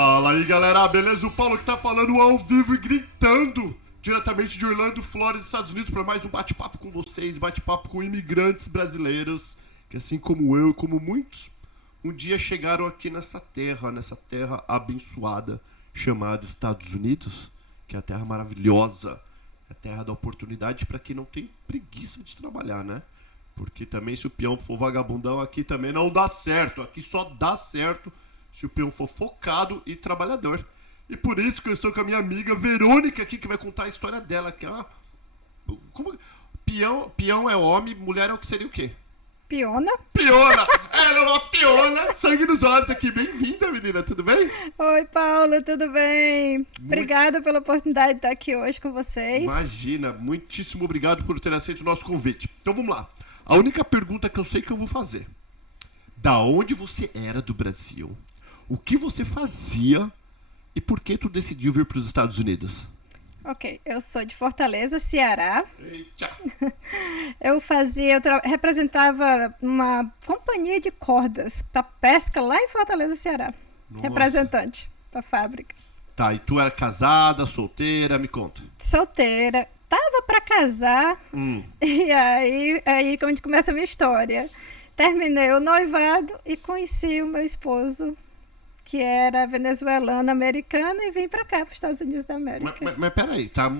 Fala aí, galera, beleza? O Paulo que tá falando ao vivo e gritando diretamente de Orlando, Flórida, Estados Unidos, para mais um bate-papo com vocês, bate-papo com imigrantes brasileiros, que assim como eu e como muitos, um dia chegaram aqui nessa terra abençoada, chamada Estados Unidos, que é a terra maravilhosa, é a terra da oportunidade para quem não tem preguiça de trabalhar, né? Porque também se o peão for vagabundão, aqui também não dá certo, aqui só dá certo se o peão for focado e trabalhador. E por isso que eu estou com a minha amiga Verônica aqui, que vai contar a história dela, que ela... Peão é homem, mulher é o que seria o quê? Piona? Piona! Ela é uma piona! Sangue nos olhos aqui. Bem-vinda, menina, tudo bem? Oi, Paulo, tudo bem? Obrigada pela oportunidade de estar aqui hoje com vocês. Imagina, muitíssimo obrigado por ter aceito o nosso convite. Então vamos lá. A única pergunta que eu sei que eu vou fazer. Da onde você era do Brasil? O que você fazia? E por que tu decidiu vir para os Estados Unidos? Ok, eu sou de Fortaleza, Ceará. Eita! Eu representava uma companhia de cordas para pesca lá em Fortaleza, Ceará. Nossa. Representante para fábrica. Tá, e tu era casada, solteira? Me conta. Solteira. Tava para casar. E aí como a gente começa a minha história. Terminei o noivado e conheci o meu esposo, que era venezuelano, americano, e vim pra cá, pros Estados Unidos da América. Mas peraí, tá,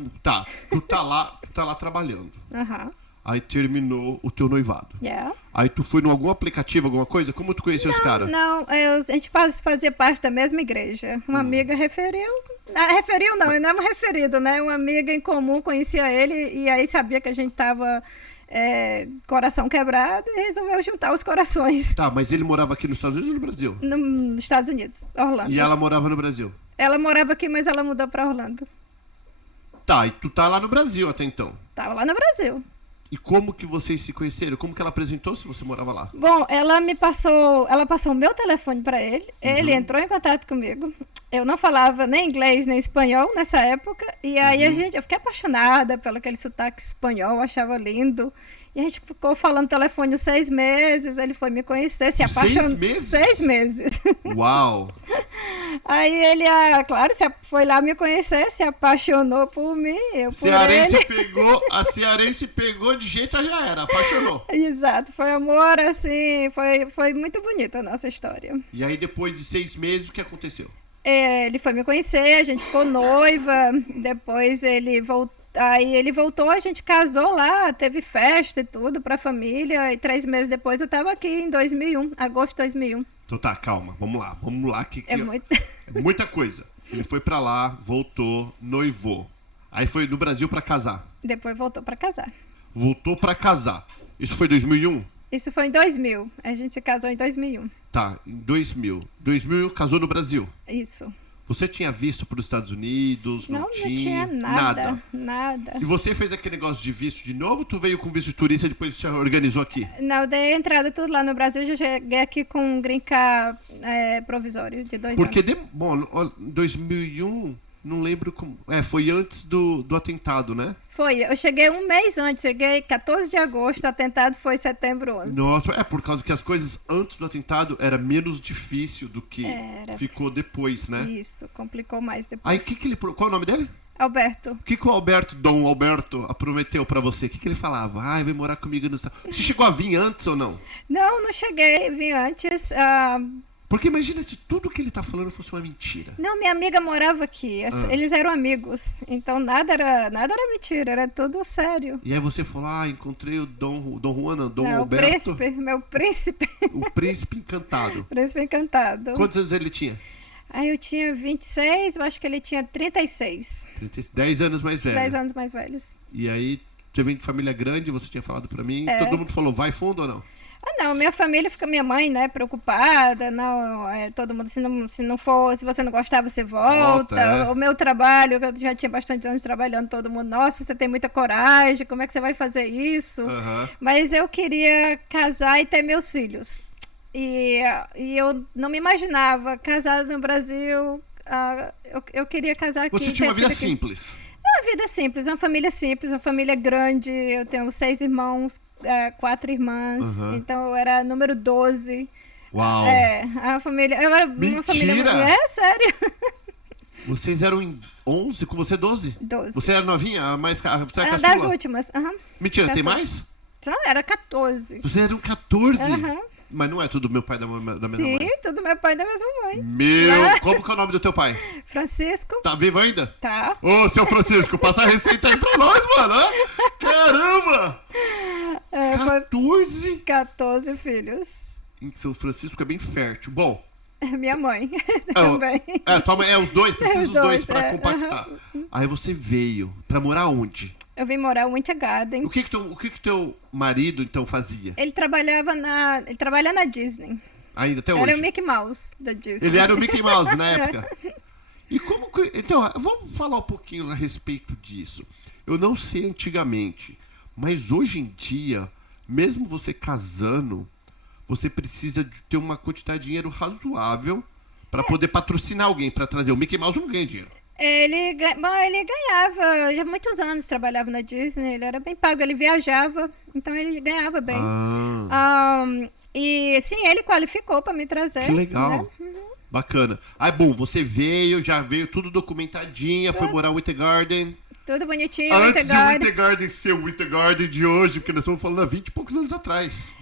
tu tá lá trabalhando. Aham. Aí terminou o teu noivado. Yeah. Aí tu foi em algum aplicativo, alguma coisa? Como tu conheceu esse cara? Não, a gente fazia parte da mesma igreja. Uma amiga referiu. Referiu não, ele não é um referido, né? Uma amiga em comum conhecia ele e aí sabia que a gente tava coração quebrado e resolveu juntar os corações. Tá, mas ele morava aqui nos Estados Unidos ou no Brasil? Nos Estados Unidos, Orlando. E ela morava no Brasil? Ela morava aqui, mas ela mudou pra Orlando. Tá, e tu tá lá no Brasil até então? Tava lá no Brasil. E como que vocês se conheceram? Como que ela apresentou se você morava lá? Bom, ela passou o meu telefone para ele. Ele entrou em contato comigo. Eu não falava nem inglês nem espanhol nessa época. E aí eu fiquei apaixonada pelo aquele sotaque espanhol, achava lindo. E a gente ficou falando no telefone 6 meses. Ele foi me conhecer, se apaixonou. 6 meses? 6 meses. Uau! Aí ele, claro, foi lá me conhecer, se apaixonou por mim, eu por ele. A cearense pegou de jeito, já era, apaixonou. Exato, foi amor, assim, foi muito bonita a nossa história. E aí depois de 6 meses, o que aconteceu? Ele foi me conhecer, a gente ficou noiva, depois ele voltou, a gente casou lá, teve festa e tudo pra família, e 3 meses depois eu tava aqui em 2001, agosto de 2001. Então tá, calma, vamos lá, que É muita coisa. Ele foi pra lá, voltou, noivou. Aí foi do Brasil pra casar. Depois voltou pra casar. Voltou pra casar. Isso foi 2001? Isso foi em 2000, a gente se casou em 2001. Tá, em 2000. 2000 casou no Brasil. Isso. Você tinha visto para os Estados Unidos? Não tinha nada. E você fez aquele negócio de visto de novo ou tu veio com visto de turista e depois se organizou aqui? Não, eu dei entrada tudo lá no Brasil, já cheguei aqui com um green card provisório de 2 anos. Porque, 2001, não lembro como... foi antes do atentado, né? Foi, eu cheguei um mês antes, cheguei 14 de agosto, o atentado foi setembro 11. Nossa, por causa que as coisas antes do atentado era menos difícil do que ficou depois, né? Isso, complicou mais depois. Aí qual é o nome dele? Alberto. O que o Dom Alberto prometeu pra você? O que ele falava? Vai morar comigo no estado. Você chegou a vir antes ou não? Não cheguei, vim antes. Porque imagina se tudo que ele tá falando fosse uma mentira. Não, minha amiga morava aqui. Eles eram amigos. Então nada era mentira, era tudo sério. E aí você falou, encontrei o Dom Juan, não, Dom Alberto. Meu príncipe. O príncipe encantado. Príncipe encantado. Quantos anos ele tinha? Aí eu tinha 26, eu acho que ele tinha 36. 10 anos mais velho. 10 anos mais velhos. E aí, você vem de família grande, você tinha falado pra mim. Todo mundo falou, vai fundo ou não? Não, minha família minha mãe, né, preocupada, não, todo mundo, se você não gostar, você volta. O meu trabalho, eu já tinha bastante anos trabalhando, todo mundo, nossa, você tem muita coragem, como é que você vai fazer isso? Mas eu queria casar e ter meus filhos. E eu não me imaginava casada no Brasil, eu queria casar aqui. Você tinha uma vida simples? Uma vida simples, uma família grande, eu tenho 6 irmãos, 4 irmãs, então eu era número 12. Uau. A família... Eu era uma família... Mentira! É, sério. Vocês eram em 11, com você 12? 12. Você era novinha? Você era Das caçula? últimas. Mentira, tem Caçula. mais? Era 14. Vocês eram 14? Aham. Mas não é tudo meu pai da mesma Sim, mãe? tudo meu pai e da mesma mãe. Como que é o nome do teu pai? Francisco. Tá vivo ainda? Tá. Ô, seu Francisco, passa a receita aí pra nós, mano. Caramba! Foi 14? 14 filhos. Seu Francisco é bem fértil. Bom, Minha mãe também. tua mãe, os dois, precisa Os os dois dois, pra compactar. Aí você veio pra morar onde? Eu vim morar em Winter Garden. O que teu marido, então, fazia? Ele trabalha na Disney. Ainda, até hoje? Era o Mickey Mouse da Disney. Ele era o Mickey Mouse na época. E como que... Então, vamos falar um pouquinho a respeito disso. Eu não sei antigamente, mas hoje em dia, mesmo você casando, você precisa de ter uma quantidade de dinheiro razoável para poder patrocinar alguém, para trazer. O Mickey Mouse não ganha dinheiro. Ele ganhava, já há muitos anos trabalhava na Disney, ele era bem pago, ele viajava, então ele ganhava bem. E sim, ele qualificou para me trazer. Que legal. Né? Bacana. Aí, bom, você já veio tudo documentadinha, foi morar no Winter Garden. Tudo bonitinho, Antes Winter de Garden. Winter Garden ser o Winter Garden de hoje, porque nós estamos falando há 20 e poucos anos atrás.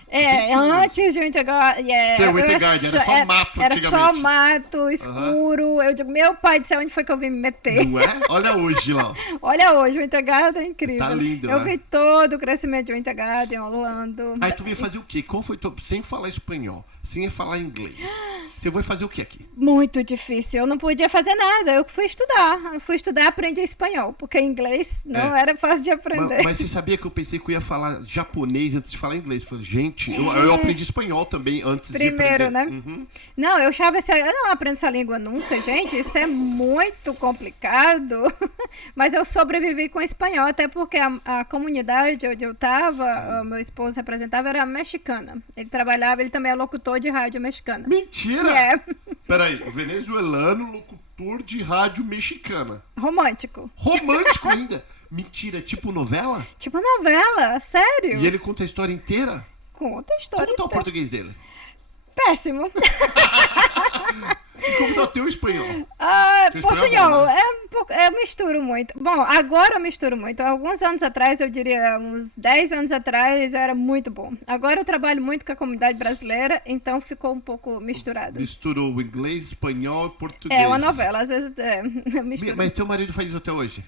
Antes de Winter Garden. Ser Winter Garden, era só mato Era antigamente. só mato, escuro. Eu digo, meu pai do céu, onde foi que eu vim me meter? Não é? Olha hoje lá. Olha hoje, o Winter Garden é incrível. Tá lindo, Eu né? vi todo o crescimento de Winter Garden, Orlando. Aí tu veio fazer o quê? Qual foi sem falar espanhol, sem falar inglês? Você vai fazer o quê aqui? Muito difícil, eu não podia fazer nada. Eu fui estudar, aprendi espanhol, porque inglês não era fácil de aprender. Mas você sabia que eu pensei que eu ia falar japonês antes de falar inglês? Eu falei, gente, eu aprendi espanhol também antes Primeiro, de aprender. né? Uhum. Não, eu não aprendo essa língua nunca, gente. Isso é muito complicado. Mas eu sobrevivi com espanhol, até porque a comunidade onde eu estava, o meu esposo representava, era mexicana. Ele também é locutor de rádio mexicana. Mentira! É. Peraí, venezuelano, locutor de rádio mexicana. Romântico. Romântico ainda? Mentira, tipo novela? Tipo novela, sério. E ele conta a história inteira? Conta a história. Como tá o português dele? Péssimo. E como tá o teu espanhol? Portunhol, eu misturo muito. Bom, agora eu misturo muito. Alguns anos atrás, eu diria uns 10 anos atrás, eu era muito bom. Agora eu trabalho muito com a comunidade brasileira, então ficou um pouco misturado. Misturou o inglês, espanhol e português. É uma novela, às vezes eu misturo. Mas teu marido faz isso até hoje?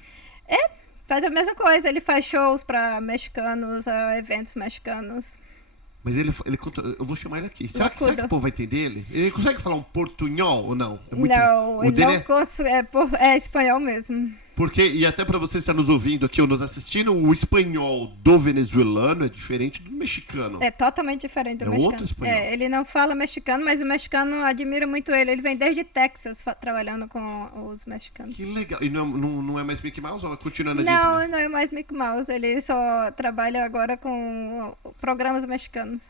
Faz a mesma coisa, ele faz shows para mexicanos, eventos mexicanos. Mas ele conta, eu vou chamar ele aqui. Será que o povo vai entender ele? Ele consegue falar um portunhol ou não? Não, ele não consegue, é espanhol mesmo. Porque, e até para você estar nos ouvindo aqui ou nos assistindo, o espanhol do venezuelano é diferente do mexicano. É totalmente diferente do mexicano. Outro espanhol. Ele não fala mexicano, mas o mexicano admira muito ele. Ele vem desde Texas trabalhando com os mexicanos. Que legal. E não é mais Mickey Mouse ou continua na Disney? Não é mais Mickey Mouse. Ele só trabalha agora com programas mexicanos.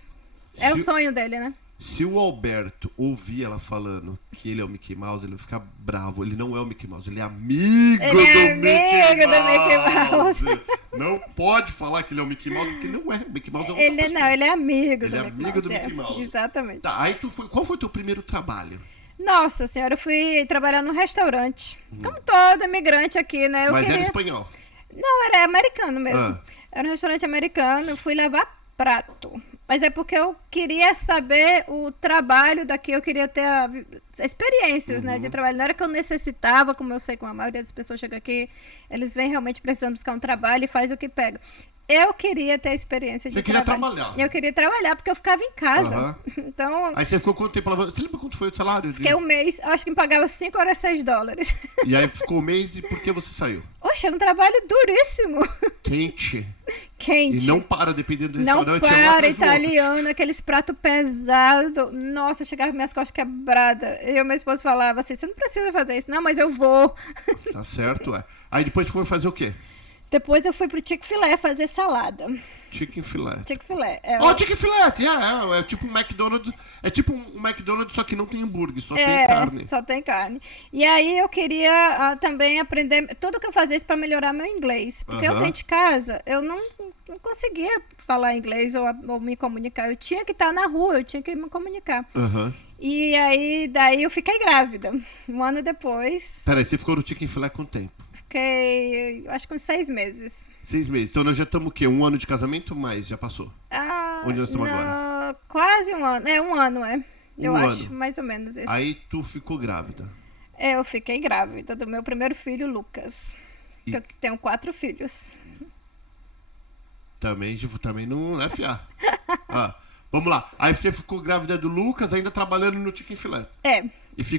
É o sonho dele, né? Se o Alberto ouvir ela falando que ele é o Mickey Mouse, ele vai ficar bravo. Ele não é o Mickey Mouse, ele é amigo do Mickey Mouse. Não pode falar que ele é o Mickey Mouse, porque não é. O Mickey Mouse é outra pessoa. Ele é amigo do Mickey Mouse. Do Mickey Mouse. Exatamente. Tá, aí qual foi o teu primeiro trabalho? Nossa senhora, eu fui trabalhar num restaurante. Como todo imigrante aqui, né? Era espanhol? Não, era americano mesmo. Era um restaurante americano, eu fui lavar prato. Mas é porque eu queria saber o trabalho daqui, eu queria ter experiências, né, de trabalho. Não era que eu necessitava, como eu sei que a maioria das pessoas chega aqui, eles vêm realmente precisando buscar um trabalho e faz o que pega. Eu queria ter experiência de trabalho. Você queria trabalhar? Eu queria trabalhar porque eu ficava em casa. Então, aí você ficou quanto tempo lavando? Você lembra quanto foi o salário? Fiquei um mês, acho que me pagava 5 horas $6. E aí ficou um mês e por que você saiu? Oxe, é um trabalho duríssimo. Quente. Quente. E não para, dependendo do não restaurante. Não para, italiano, aqueles pratos pesados. Nossa, eu chegava com minhas costas quebradas. E meu esposo falava assim, você não precisa fazer isso. Não, mas eu vou. Tá certo, é. Aí depois foi fazer o quê? Depois eu fui pro Chick-fil-A fazer salada. Chicken fillet. Chick-fil-A. Chicken fillet, é tipo um McDonald's. É tipo um McDonald's, só que não tem hambúrguer, só tem carne. Só tem carne. E aí eu queria também aprender tudo que eu fazia isso pra melhorar meu inglês. Porque eu dentro de casa, eu não conseguia falar inglês ou me comunicar. Eu tinha que estar na rua, eu tinha que me comunicar. Aham. E aí, daí eu fiquei grávida. Um ano depois, Peraí, você ficou no Chicken Filé quanto tempo? fiquei, acho que uns 6 meses. 6 meses. Então nós já estamos o quê? 1 ano de casamento ou mais? Já passou? Onde nós estamos agora? Quase um ano. É, um ano, é. Eu Um acho, ano. mais ou menos isso. Aí tu ficou grávida. Eu fiquei grávida do meu primeiro filho, Lucas. E- Eu tenho 4 filhos. Também não é fiar. Ah, vamos lá. Aí você ficou grávida do Lucas, ainda trabalhando no Chicken Filé. É,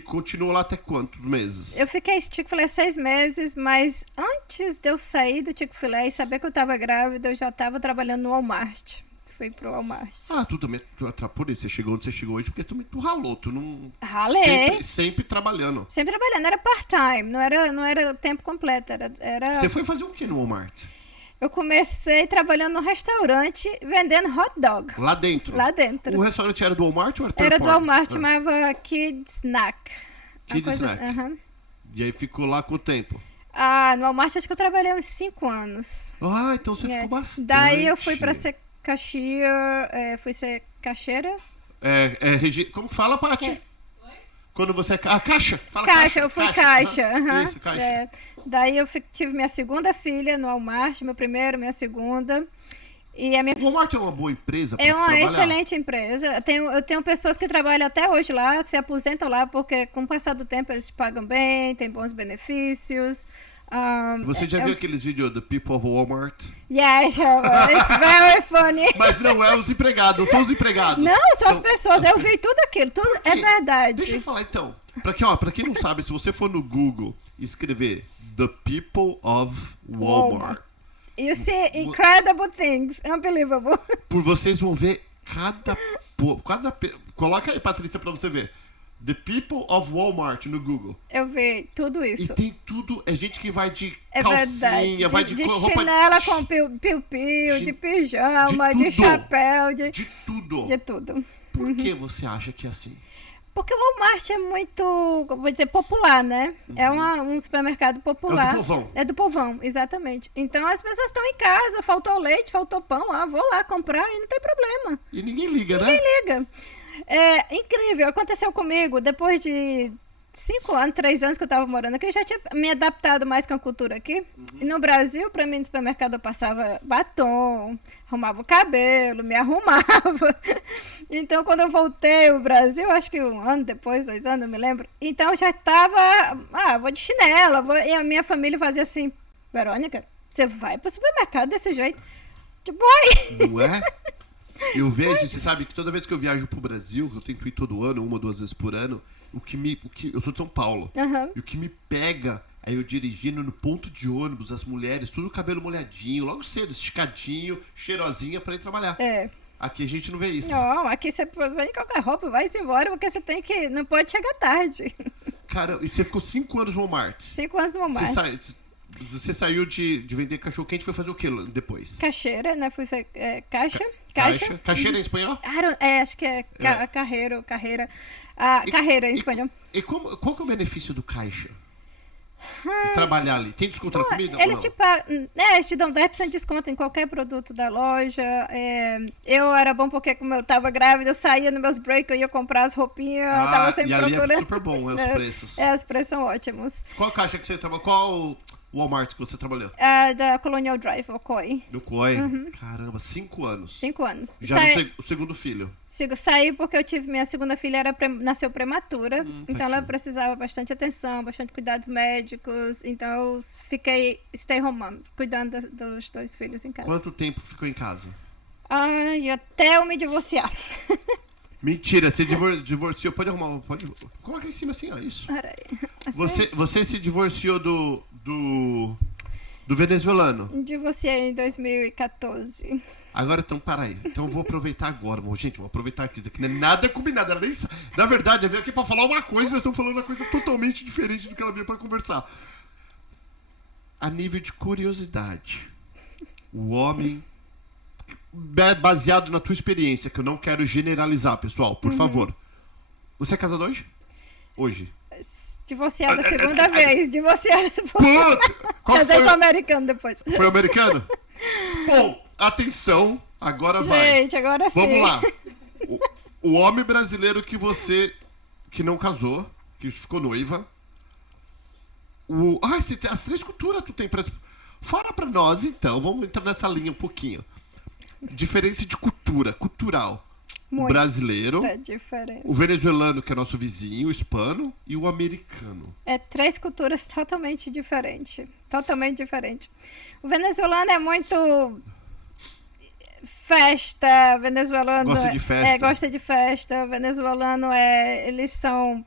Continuou lá até quantos meses? eu fiquei Chick-fil-A 6 meses, mas antes de eu sair do Chick-fil-A e saber que eu tava grávida, eu já tava trabalhando no Walmart. Fui pro Walmart. Ah, tu também. Por isso, você chegou onde você chegou hoje, porque também tu ralou. Tu não. Ralei. Sempre trabalhando. Sempre trabalhando, era part-time, não era tempo completo, era... Você foi fazer o que no Walmart? Eu comecei trabalhando no restaurante vendendo hot dog. Lá dentro. Lá dentro. O restaurante era do Walmart ou era Era do third party? Walmart, Ah, chamava Kids Snack. Uma Kids coisa Snack. aham. E aí ficou lá com o tempo. Ah, no Walmart acho que eu trabalhei uns 5 anos. Ah, então você É. ficou bastante. Daí eu fui pra ser cashier, fui ser caixeira. Como que fala, Paty? Quando você... caixa! Fala Caixa, eu fui caixa. Aham. aham. Isso, caixa. É. Daí eu tive minha segunda filha no Walmart, meu primeiro, minha segunda. E a minha O Walmart é uma boa empresa pra é se uma trabalhar? excelente empresa. Eu tenho pessoas que trabalham até hoje lá, se aposentam lá, porque com o passar do tempo eles te pagam bem, tem bons benefícios. Você já viu aqueles vídeos do People of Walmart? Yes, it's very funny. Mas não é os empregados, são os empregados. Não, são as pessoas. Eu vi tudo aquilo, tudo é quê? verdade. Deixa eu falar então. Pra quem não sabe, se você for no Google e escrever The People of Walmart, You see incredible things, unbelievable. por vocês vão ver coloca aí, Patrícia, pra você ver. The People of Walmart no Google. Eu vi tudo E isso. tem tudo, é gente que vai de É calcinha, verdade. vai de roupa chinela com piu-piu, de pijama, de de tudo. chapéu, de tudo. de tudo. Por que você acha que é assim? Porque o Walmart é muito, vou dizer, popular, né? É um supermercado popular. É do povão. É do povão, exatamente. Então as pessoas estão em casa, faltou leite, faltou pão, vou lá comprar e não tem problema. E ninguém liga, né? Liga. É incrível, aconteceu comigo depois de 5 anos, 3 anos que eu tava morando aqui, eu já tinha me adaptado mais com a cultura aqui. E no Brasil, pra mim, no supermercado, eu passava batom, arrumava o cabelo, me arrumava. Então, quando eu voltei ao Brasil, acho que 1 ano depois, 2 anos, não me lembro. Então, eu já tava, vou de chinela. E a minha família fazia assim, Verônica, você vai pro supermercado desse jeito? Tipo, boy! Não é? Eu vejo, você sabe que toda vez que eu viajo pro Brasil, eu tento ir todo ano, 1 ou 2 vezes por ano, eu sou de São Paulo. Aham. E o que me pega é eu dirigindo no ponto de ônibus, as mulheres, tudo cabelo molhadinho, logo cedo, esticadinho, cheirosinha pra ir trabalhar. É. Aqui a gente não vê isso. Não, aqui você vem com qualquer roupa, vai embora, porque você tem que. Não pode chegar tarde. Cara, e você ficou 5 anos no Walmart. 5 anos no Walmart. Você saiu de vender cachorro-quente e foi fazer o que depois? Caixeira, né? Fui caixa. Caixeira em espanhol? Acho que é carreira. Carreira em espanhol. E qual que é o benefício do caixa? De trabalhar ali? Tem desconto na comida ou Eles não? te pagam, eles te dão 10% de desconto em qualquer produto da loja. Eu era bom porque, como eu tava grávida, eu saía nos meus breaks, eu ia comprar as roupinhas, eu tava sempre e ali procurando. é super bom, os preços. Os preços são ótimos. Qual caixa que você trabalhou? Qual Walmart que você trabalhou? Da Colonial Drive, o COI. Do COI? Caramba, 5 anos. 5 anos. Já o segundo filho. Saí porque eu tive minha segunda filha, nasceu prematura, então ela tadinha. precisava bastante atenção, bastante cuidados médicos, então eu fiquei stay home mom, cuidando dos 2 filhos em casa. Quanto tempo ficou em casa? Ai, até eu me divorciar. Mentira, você divorciou. Pode arrumar. Coloca em cima assim, ó. Isso. Peraí. Assim, Você se divorciou do venezuelano. divorciei em 2014. Agora, então, para aí. Então, eu vou aproveitar agora. Gente, vou aproveitar aqui. Isso aqui não é nada combinado. Ela nem Na verdade, eu vim aqui pra falar uma coisa e nós estamos falando uma coisa totalmente diferente do que ela veio pra conversar. A nível de curiosidade, o homem, baseado na tua experiência, que eu não quero generalizar, pessoal, por favor. Você é casado hoje? Hoje. Divorciada a segunda vez, divorciada. Putz! Qual Casei foi? com o americano depois. Foi americano? Bom, atenção, Agora vai. Gente, agora sim. Vamos lá. O homem brasileiro que não casou, que ficou noiva. As 3 culturas tu tem pra... Fala pra nós, então. Vamos entrar nessa linha um pouquinho. Diferença de cultural. O brasileiro, diferença. O venezuelano, que é nosso vizinho, o hispano, e o americano. 3 culturas totalmente diferentes. Totalmente diferente. O venezuelano é muito festa, o venezuelano gosta de festa. Gosta de festa. O venezuelano eles são...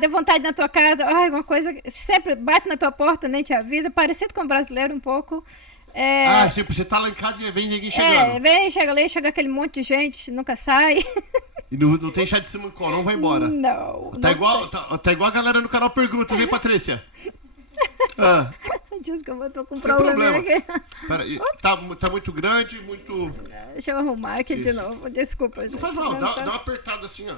deu vontade na tua casa, uma coisa, sempre bate na tua porta, nem te avisa, parecido com o brasileiro um pouco. Tipo, você tá lá em casa e vem ninguém chegando. Chega ali, chega aquele monte de gente, nunca sai. E não tem chá de Simancol, não vai embora. Não. Tá igual a galera no canal Perguntas, hein, Patrícia? Desculpa, eu tô com um problema aqui. Peraí, tá muito grande, muito... Deixa eu arrumar aqui de novo, desculpa, gente. Não faz mal, dá uma apertada assim, ó.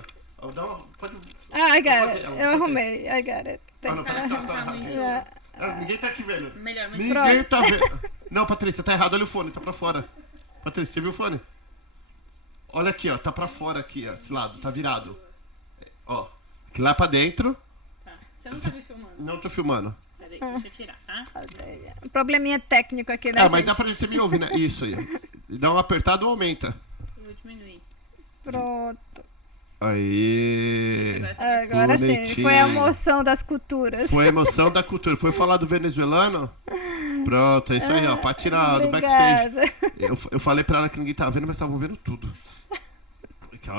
I got it. Eu arrumei. I got it. Ninguém tá aqui vendo. Ninguém tá vendo. Não, Patrícia, tá errado. Olha o fone, tá pra fora. Patrícia, você viu o fone? Olha aqui, ó. Tá pra fora aqui, ó. Esse lado, tá virado. Ó. Aqui lá pra dentro. Tá. Você não tá me filmando? Não tô filmando. Peraí, deixa eu tirar, tá? Probleminha técnico aqui, né, mas dá pra você me ouvir, né? Isso aí. Dá uma apertada ou aumenta? Eu vou diminuir. Pronto. Aí. Agora sim, foi a emoção das culturas. Foi a emoção da cultura. Foi falar do venezuelano? Pronto, é isso aí, ó. Pra tirar do backstage. Eu falei pra ela que ninguém tava vendo, mas estavam vendo tudo.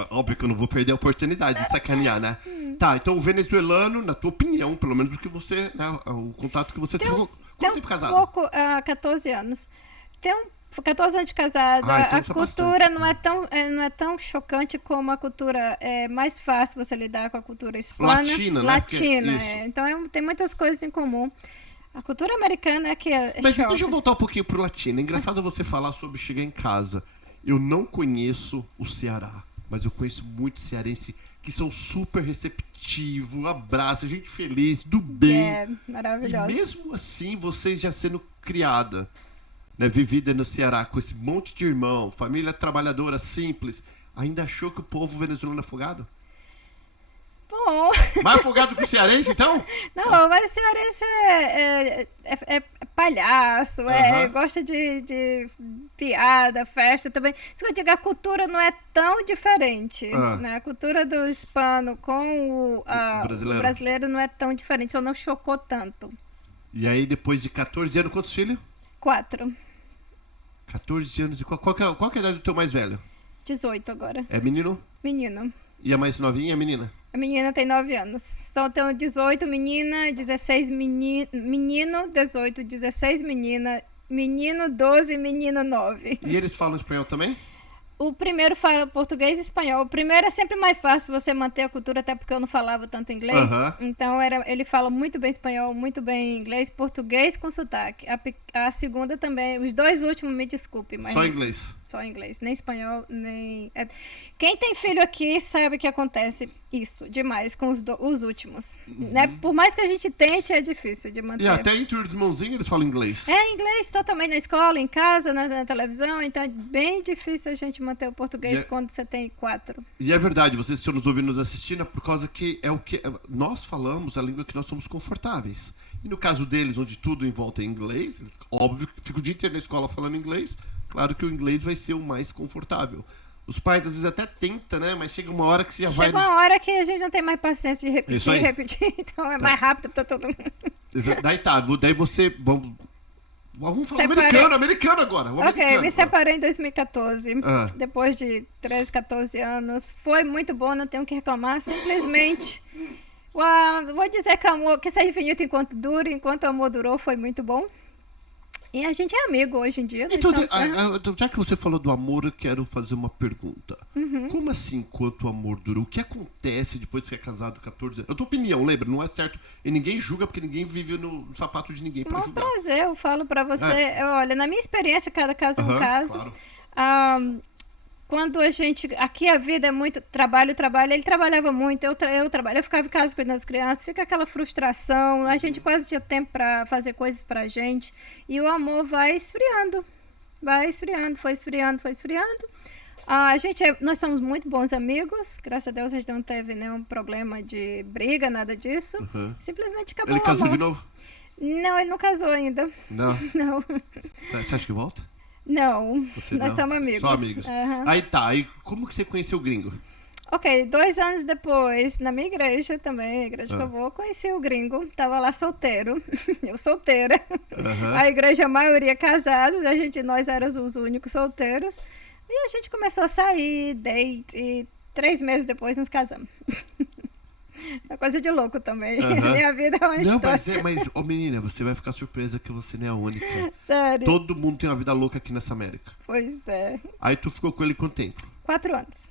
Óbvio que eu não vou perder a oportunidade de sacanear, né? Tá, então o venezuelano, na tua opinião, pelo menos o que você, né, o contato que você teve. Quanto tempo casado? 14 anos. Tem 14 anos de casado. Então a cultura não é tão chocante como a cultura. É mais fácil você lidar com a cultura hispana. Latina, né? Então tem muitas coisas em comum. A cultura americana é que Mas então deixa eu voltar um pouquinho pro latino. É engraçado você falar sobre chegar em casa. Eu não conheço o Ceará, mas eu conheço muitos cearense que são super receptivos, abraçam, gente feliz, do bem. Maravilhoso. E mesmo assim, vocês já sendo criada, né, vivida no Ceará, com esse monte de irmão, família trabalhadora simples, ainda achou que o povo venezuelano é afogado? Bom... Mais afogado que o cearense, então? Não, mas o cearense é palhaço, gosta de piada, festa também. Se eu digo, a cultura não é tão diferente. Né? A cultura do hispano com o brasileiro não é tão diferente, só não chocou tanto. E aí, depois de 14 anos, quantos filhos? 4. 14 anos. E qual que é a idade do teu mais velho? 18 agora. É menino? Menino. E a mais novinha é menina? A menina tem 9 anos. Só tem 18 menina, 16 menino, 18, 16 menina, menino 12, menino 9. E eles falam espanhol também? O primeiro fala português e espanhol. O primeiro é sempre mais fácil você manter a cultura, até porque eu não falava tanto inglês. Então ele fala muito bem espanhol, muito bem inglês, português com sotaque. A segunda também. Os 2 últimos, me desculpe. Mas só inglês? Só inglês. Nem espanhol, nem... Quem tem filho aqui sabe que acontece isso demais com os últimos. Né? Por mais que a gente tente, é difícil de manter. E até entre os irmãozinhos eles falam inglês? Inglês totalmente na escola, em casa, na televisão. Então é bem difícil a gente manter o português quando você tem 4. E é verdade, vocês estão nos ouvindo, nos assistindo, é por causa que é o que nós falamos, a língua que nós somos confortáveis. E no caso deles, onde tudo em volta é inglês, eles, óbvio que ficam o dia inteiro na escola falando inglês, claro que o inglês vai ser o mais confortável. Os pais às vezes até tentam, né? Mas chega uma hora que você já vai... Chega uma hora que a gente não tem mais paciência de repetir, então é mais rápido pra todo mundo. Daí você... Vamos falar americano agora. Me separei em 2014, depois de 13, 14 anos. Foi muito bom, não tenho o que reclamar, simplesmente... vou dizer que seja infinito enquanto dure, enquanto o amor durou, foi muito bom. E a gente é amigo hoje em dia. Então, já que você falou do amor, eu quero fazer uma pergunta. Como assim, enquanto o amor durou? O que acontece depois que é casado 14 anos? A tua opinião, lembra? Não é certo. E ninguém julga, porque ninguém vive no sapato de ninguém pra julgar. É um prazer, eu falo pra você. Olha, na minha experiência, cada caso é um caso. Claro. Quando a gente... Aqui a vida é muito trabalho. Ele trabalhava muito, eu ficava em casa cuidando das crianças, fica aquela frustração, a gente quase tinha tempo pra fazer coisas pra gente, e o amor vai esfriando. vai esfriando, foi esfriando, foi esfriando. Nós somos muito bons amigos, graças a Deus a gente não teve nenhum problema de briga, nada disso. Simplesmente acabou. Ele casou de novo? Não, ele não casou ainda. Não? Não. Você acha que volta? Não, Você nós não? somos amigos. Só amigos. Aí tá, aí como que você conheceu o gringo? Ok, 2 anos depois, na minha igreja também, a igreja que eu vou, conheci o gringo, tava lá solteiro, eu solteira, a igreja a maioria casados, nós éramos os únicos solteiros, e a gente começou a sair, date, e 3 meses depois nos casamos. É coisa de louco também, minha vida é uma história. Mas, menina, você vai ficar surpresa que você não é a única. Sério? Todo mundo tem uma vida louca aqui nessa América. Pois é. Aí tu ficou com ele quanto tempo? 4 anos.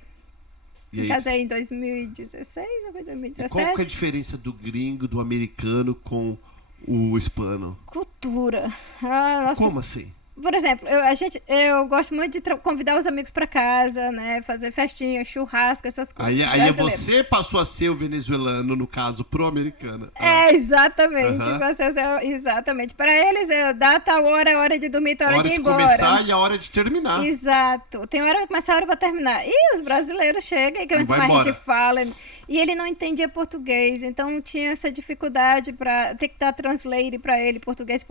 Me casei em 2016 ou foi 2017? E qual que é a diferença do gringo, do americano com o hispano? Cultura. Nossa. Como assim? Por exemplo, eu gosto muito de convidar os amigos para casa, né? Fazer festinha, churrasco, essas coisas. Aí você passou a ser o venezuelano, no caso, pro americano. Exatamente. Exatamente. Para eles, data, hora de dormir, hora de ir embora. A hora de começar e a hora de terminar. Exato. Tem hora pra começar, hora pra terminar. E os brasileiros chegam e quanto mais a gente fala. E ele não entendia português, então tinha essa dificuldade para ter que dar translate para ele, português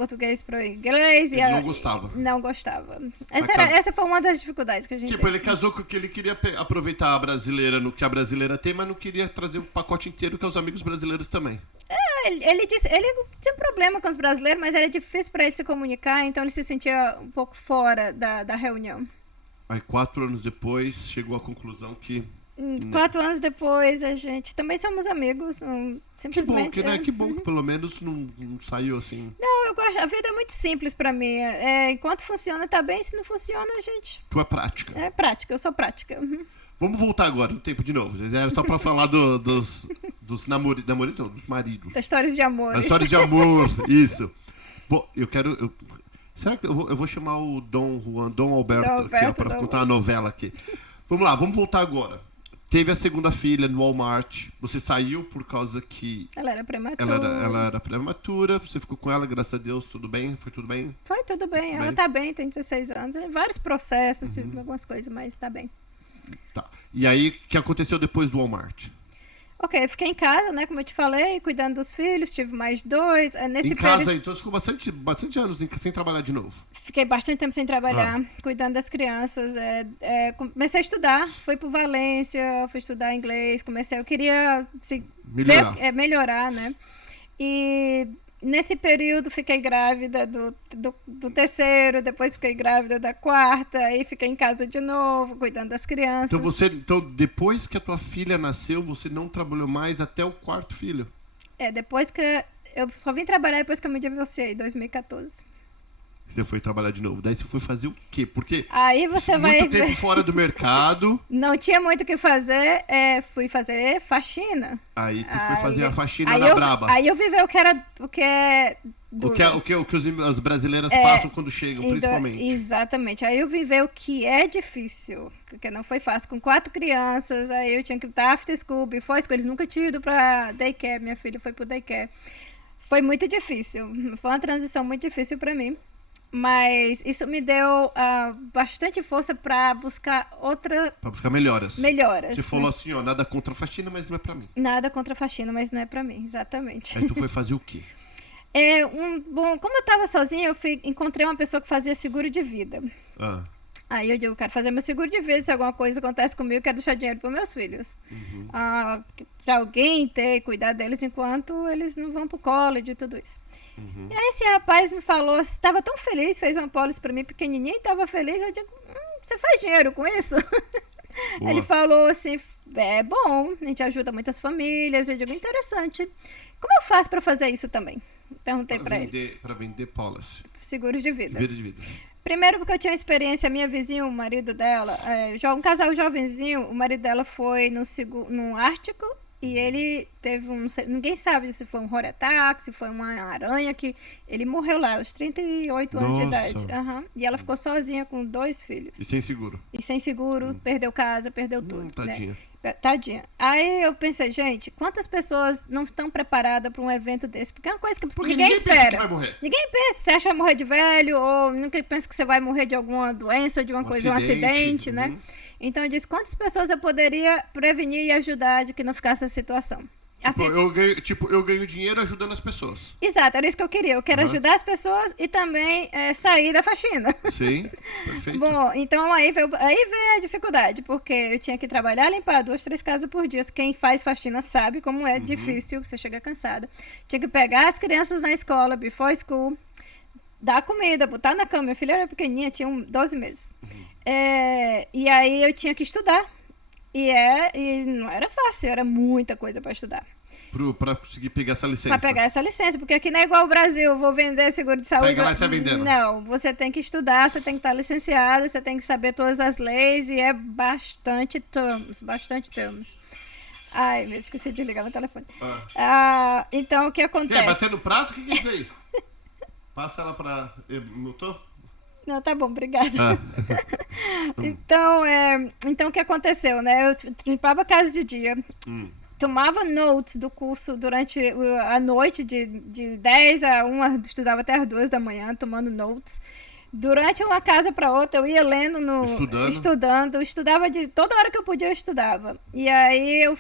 para inglês. Ele não gostava. Não gostava. Essa foi uma das dificuldades que a gente teve. Ele casou com que ele queria aproveitar a brasileira no que a brasileira tem, mas não queria trazer o pacote inteiro que os amigos brasileiros também. Ele disse, ele tinha problema com os brasileiros, mas era difícil para ele se comunicar, então ele se sentia um pouco fora da reunião. Aí 4 anos depois chegou à conclusão que 4 anos depois, a gente também somos amigos, simplesmente. Que bom que pelo menos não saiu assim. Não, eu gosto, a vida é muito simples pra mim. Enquanto funciona, tá bem, se não funciona, a gente... Tu é prática. É prática, eu sou prática. Vamos voltar agora no tempo de novo. Era só pra falar dos namoridos, não, dos maridos. Das histórias de amor. Das histórias de amor, isso. Bom, será que eu vou chamar o Dom Alberto aqui, ó, pra contar uma novela aqui. Vamos lá, vamos voltar agora. Teve a segunda filha no Walmart. Você saiu por causa que... Ela era prematura. Ela era prematura. Você ficou com ela, graças a Deus. Tudo bem? Foi tudo bem? Foi tudo bem. Ela tá bem, tem 16 anos. Vários processos, algumas coisas, mas tá bem. Tá. E aí, o que aconteceu depois do Walmart? Ok, eu fiquei em casa, né, como eu te falei, cuidando dos filhos, tive mais 2. Em casa, então, você ficou bastante anos sem trabalhar de novo? Fiquei bastante tempo sem trabalhar, cuidando das crianças. Comecei a estudar, fui para Valência, fui estudar inglês, eu queria melhorar, né? E nesse período fiquei grávida do terceiro, depois fiquei grávida da 4ª, aí fiquei em casa de novo, cuidando das crianças. Então depois que a tua filha nasceu, você não trabalhou mais até o 4º filho? Depois que eu só vim trabalhar depois que eu me divorciei, em 2014. Você foi trabalhar de novo. Daí você foi fazer o quê? Porque aí você muito tempo fora do mercado. Não tinha muito o que fazer. Fui fazer faxina. Aí tu foi fazer a faxina na braba. Aí eu vivi o que é duro. O que as brasileiras passam quando chegam, principalmente. Exatamente. Aí eu vivi o que é difícil. Porque não foi fácil. Com 4 crianças, aí eu tinha que estar after school, before school. Eles nunca tinham ido pra daycare. Minha filha foi pro daycare. Foi muito difícil. Foi uma transição muito difícil pra mim. Mas isso me deu bastante força para buscar Para buscar melhoras. Melhoras. Você falou assim, ó, nada contra a faxina, mas não é para mim. Nada contra a faxina, mas não é para mim, exatamente. Aí tu foi fazer o quê? Como eu tava sozinha, encontrei uma pessoa que fazia seguro de vida. Aí eu digo, quero fazer meu seguro de vida, se alguma coisa acontece comigo, eu quero deixar dinheiro para meus filhos. Para alguém cuidar deles enquanto eles não vão pro college e tudo isso. E aí esse rapaz me falou, estava tão feliz, fez uma pólice para mim pequenininha e estava feliz. Eu digo, você faz dinheiro com isso? Ele falou assim, é bom, a gente ajuda muitas famílias. Eu digo, interessante. Como eu faço para fazer isso também? Perguntei para ele. Para vender policy. Seguros de vida. Seguro de vida. Primeiro porque eu tinha experiência, minha vizinha, o marido dela, um casal jovenzinho, o marido dela foi no Ártico. E ele teve ninguém sabe se foi um heart attack, se foi uma aranha, que ele morreu lá aos 38 anos de idade. E ela ficou sozinha com 2 filhos. E sem seguro. Perdeu casa, perdeu tudo. Tadinha. Né? Tadinha. Aí eu pensei, gente, quantas pessoas não estão preparadas para um evento desse? Porque é uma coisa que ninguém pensa que espera. vai morrer. Ninguém pensa, você acha que vai morrer de velho, ou nunca pensa que você vai morrer de alguma doença, ou de uma coisa, um acidente, né? Então eu disse, quantas pessoas eu poderia prevenir e ajudar de que não ficasse essa situação? Assim, eu ganho dinheiro ajudando as pessoas. Exato, era isso que eu queria. Eu quero ajudar as pessoas e também sair da faxina. Sim, perfeito. Bom, então aí veio a dificuldade, porque eu tinha que trabalhar, limpar 2, 3 casas por dia. Quem faz faxina sabe como é difícil, você chega cansada. Tinha que pegar as crianças na escola, before school, dar comida, botar na cama. Minha filha era pequenininha, tinha 12 meses. E aí eu tinha que estudar. E não era fácil, era muita coisa para estudar. Pra conseguir pegar essa licença. Pra pegar essa licença, porque aqui não é igual o Brasil, vou vender seguro de saúde. Pega lá e sai vendendo. Não, você tem que estudar, você tem que estar licenciada, você tem que saber todas as leis e é bastante termos. Ai, eu esqueci de ligar meu telefone. Então, o que acontece? Bater no prato? O que é isso aí? Passa ela pra... Notou? Não, tá bom, obrigada. Então, o que aconteceu, né? Eu limpava a casa de dia, tomava notes do curso durante a noite, de 10 a 1, estudava até as 2 da manhã, tomando notes. Durante uma casa para outra, eu ia lendo, estudava toda hora que eu podia, eu estudava. E aí eu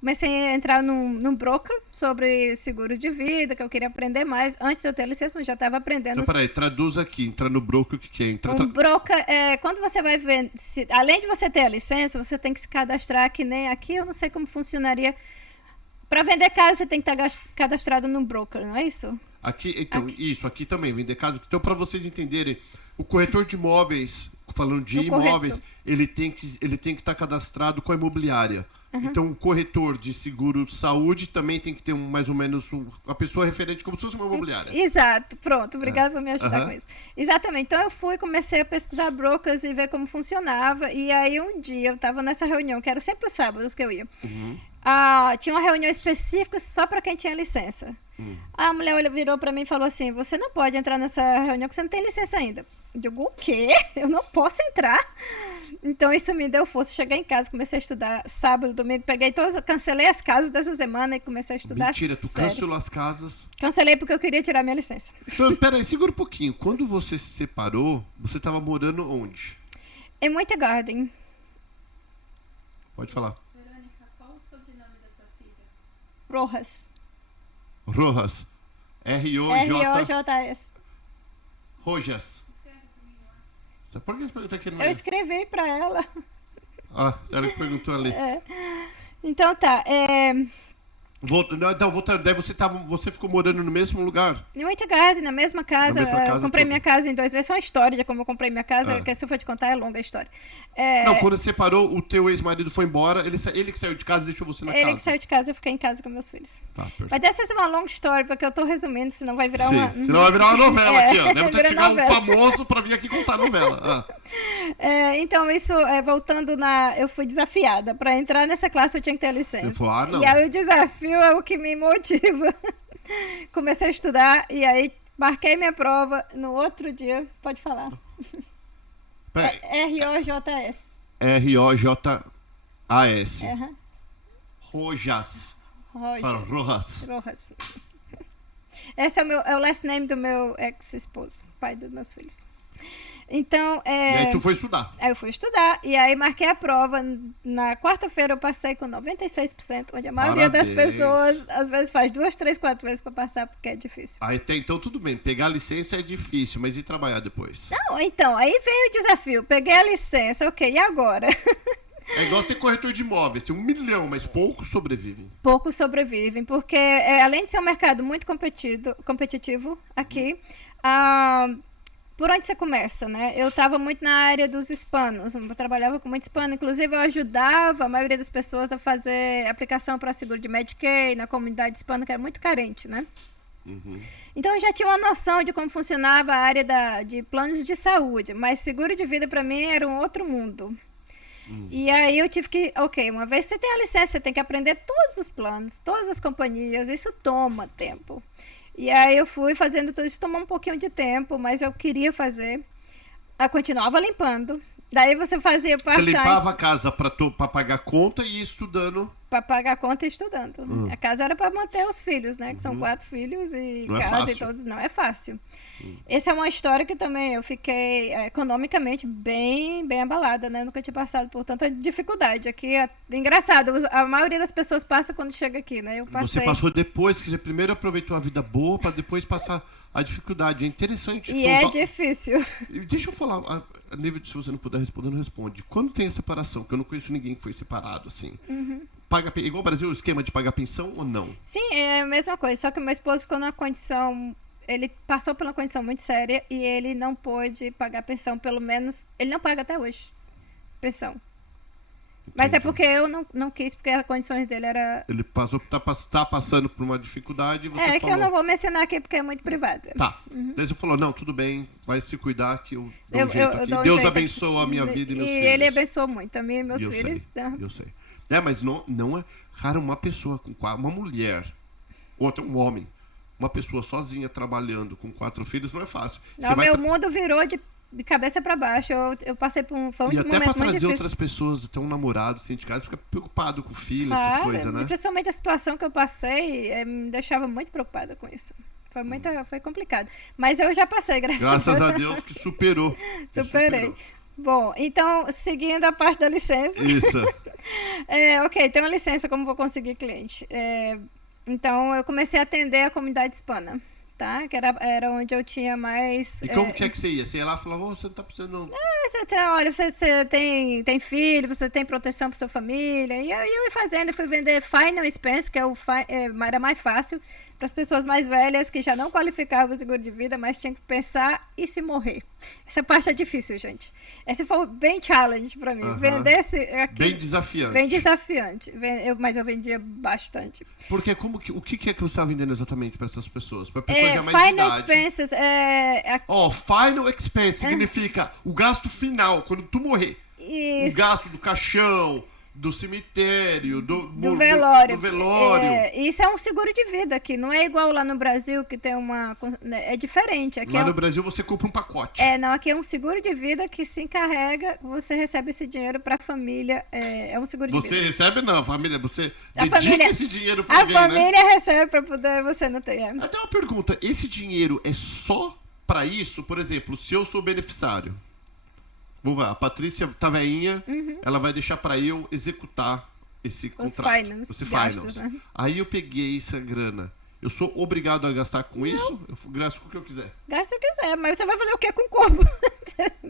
comecei a entrar num broker sobre seguros de vida, que eu queria aprender mais. Antes de eu ter licença, mas já estava aprendendo. Então, peraí, traduz aqui, entrar no broker, o que é? Broker é quando você vai ver, além de você ter a licença, você tem que se cadastrar, que nem aqui, eu não sei como funcionaria. Para vender casa, você tem que estar cadastrado num broker, não é isso? Aqui também, vender casa. Então, para vocês entenderem, o corretor de imóveis, falando de imóveis, ele tem que estar cadastrado com a imobiliária. Então, o corretor de seguro saúde também tem que ter mais ou menos uma pessoa referente como se fosse uma imobiliária. Exato, pronto, obrigada por me ajudar com isso. Exatamente, então eu comecei a pesquisar brokers e ver como funcionava, e aí um dia eu estava nessa reunião, que era sempre os sábados que eu ia. Tinha uma reunião específica só para quem tinha licença. A mulher virou para mim e falou assim, você não pode entrar nessa reunião porque você não tem licença ainda. Eu digo, o quê? Eu não posso entrar? Então isso me deu força. Cheguei em casa, comecei a estudar sábado, domingo, cancelei as casas dessa semana e comecei a estudar. Mentira, tu cancelou as casas? Cancelei porque eu queria tirar minha licença. Então, peraí, segura um pouquinho. Quando você se separou, você estava morando onde? Em Winter Garden. Pode falar. Verônica, qual o sobrenome da tua filha? Rojas. Rojas. R-O-J-S. Rojas. Por que você perguntou aqui? Eu escrevi pra ela. Ela que perguntou ali. Então tá, Daí você ficou morando no mesmo lugar? Em Winter Garden, na mesma casa. Eu comprei minha casa em 2 vezes. É uma história de como eu comprei minha casa, que se eu for te contar é longa a história. Não, quando você separou, o teu ex-marido foi embora, ele que saiu de casa e deixou você na casa. Ele que saiu de casa, eu fiquei em casa com meus filhos. Tá, perfeito. Mas dessa é uma longa história, porque eu tô resumindo, senão vai virar senão vai virar uma novela aqui, ó. Deve ter que chegar um famoso pra vir aqui contar a novela. Então, isso, voltando eu fui desafiada. Pra entrar nessa classe, eu tinha que ter licença. Você falou, não. E aí o desafio é o que me motiva. Comecei a estudar e aí marquei minha prova no outro dia. Pode falar. R-O-J-S. R-O-J-A-S. Rojas. Rojas. Esse é o last name do meu ex-esposo, pai dos meus filhos. Então, E aí tu foi estudar? Aí eu fui estudar, e aí marquei a prova. Na quarta-feira eu passei com 96%, onde a maioria das pessoas, às vezes, faz 2, 3, 4 vezes pra passar, porque é difícil. Então tudo bem, pegar a licença é difícil, mas e trabalhar depois? Não, então, aí veio o desafio. Peguei a licença, ok, e agora? É igual ser corretor de imóveis, tem 1 milhão, mas poucos sobrevivem. Poucos sobrevivem, porque além de ser um mercado muito competitivo aqui, por onde você começa, né? Eu estava muito na área dos hispanos, eu trabalhava com muito hispano, inclusive eu ajudava a maioria das pessoas a fazer aplicação para seguro de Medicaid na comunidade hispana, que era muito carente, né? Então eu já tinha uma noção de como funcionava a área de planos de saúde, mas seguro de vida para mim era um outro mundo. E aí eu tive que, uma vez que você tem a licença, você tem que aprender todos os planos, todas as companhias, isso toma tempo. E aí eu fui fazendo tudo isso, tomou um pouquinho de tempo, mas eu queria fazer. Eu continuava limpando, Daí você fazia Você part-time limpava a casa pra pagar conta e ia estudando. pra pagar a conta e estudando. A casa era pra manter os filhos, né? Que são 4 filhos e Não é casa e fácil. todos. Não é fácil. Essa é uma história que também eu fiquei economicamente bem abalada, né? Nunca tinha passado por tanta dificuldade. Aqui é engraçado, a maioria das pessoas passa quando chega aqui, né? Eu Você passei. passou depois, que você primeiro aproveitou a vida boa pra depois passar a dificuldade. É interessante. E é difícil. E deixa eu falar, a nível de se você não puder responder, não responde. Quando tem a separação, que eu não conheço ninguém que foi separado, assim, igual o Brasil, o esquema de pagar pensão ou não? Sim, é a mesma coisa. Só que meu esposo ficou numa condição. Ele passou por uma condição muito séria e ele não pôde pagar pensão, pelo menos. Ele não paga até hoje. Pensão. Mas é Entendi. porque eu não quis, porque as condições dele era. Ele tá passando por uma dificuldade e você É que falou... eu não vou mencionar aqui porque é muito privado. Tá. Daí você falou, não, tudo bem, vai se cuidar que eu dou Eu- um jeito eu aqui. dou um Deus jeito abençoa a minha vida e meus filhos. ele abençoou muito a mim e meus E eu filhos. sei, Né? eu sei. É, mas não é... Cara, uma pessoa com uma mulher, ou até um homem, uma pessoa sozinha trabalhando com 4 filhos não é fácil. Não, Você vai meu mundo virou de cabeça pra baixo. Eu passei por foi um E até pra momento muito trazer difícil. outras pessoas, até um namorado, assim, de casa, fica preocupado com o filho, essas Claro, coisas, né? principalmente a situação que eu passei me deixava muito preocupada com isso. Foi complicado. Mas eu já passei, Graças a Deus que superou. Que Superei. Bom, então, seguindo a parte da licença. Isso. Ok, tem uma licença, como vou conseguir cliente? Então, eu comecei a atender a comunidade hispana, tá? Que era onde eu tinha mais... E como que é que você ia? Você ia lá e falava, você não tá precisando... Olha, você tem filho, você tem proteção para sua família. E eu ia fazendo, eu fui vender Final Expense, que era mais fácil para as pessoas mais velhas que já não qualificavam o seguro de vida, mas tinham que pensar e se morrer. Essa parte é difícil, gente. Esse foi bem challenge para mim. Vender aqui, Bem desafiante. bem desafiante. Mas eu vendia bastante. Porque o que é que você está vendendo exatamente para essas pessoas? Para pessoas já mais de Final idade. Expenses Final expense significa o gasto final, quando tu morrer. O isso. gasto do caixão, do cemitério, Do do velório. velório. Isso é um seguro de vida aqui. Não é igual lá no Brasil, que tem uma... É diferente. Aqui Lá no Brasil você compra um pacote. Não, aqui é um seguro de vida que se encarrega, você recebe esse dinheiro para a família. É um seguro de Você vida. recebe não, família. Você A dedica família- esse dinheiro para A alguém, né? família recebe para poder você não ter. Até uma pergunta, esse dinheiro é só para isso? Por exemplo, se eu sou beneficiário, vamos lá, a Patrícia tá veinha, ela vai deixar para eu executar esse contrato. finance, Esse gastos, finance. né? Aí eu peguei essa grana. Eu sou obrigado a gastar com isso? Eu gasto com o que eu quiser. Gasta se quiser, mas você vai fazer o que com o corpo?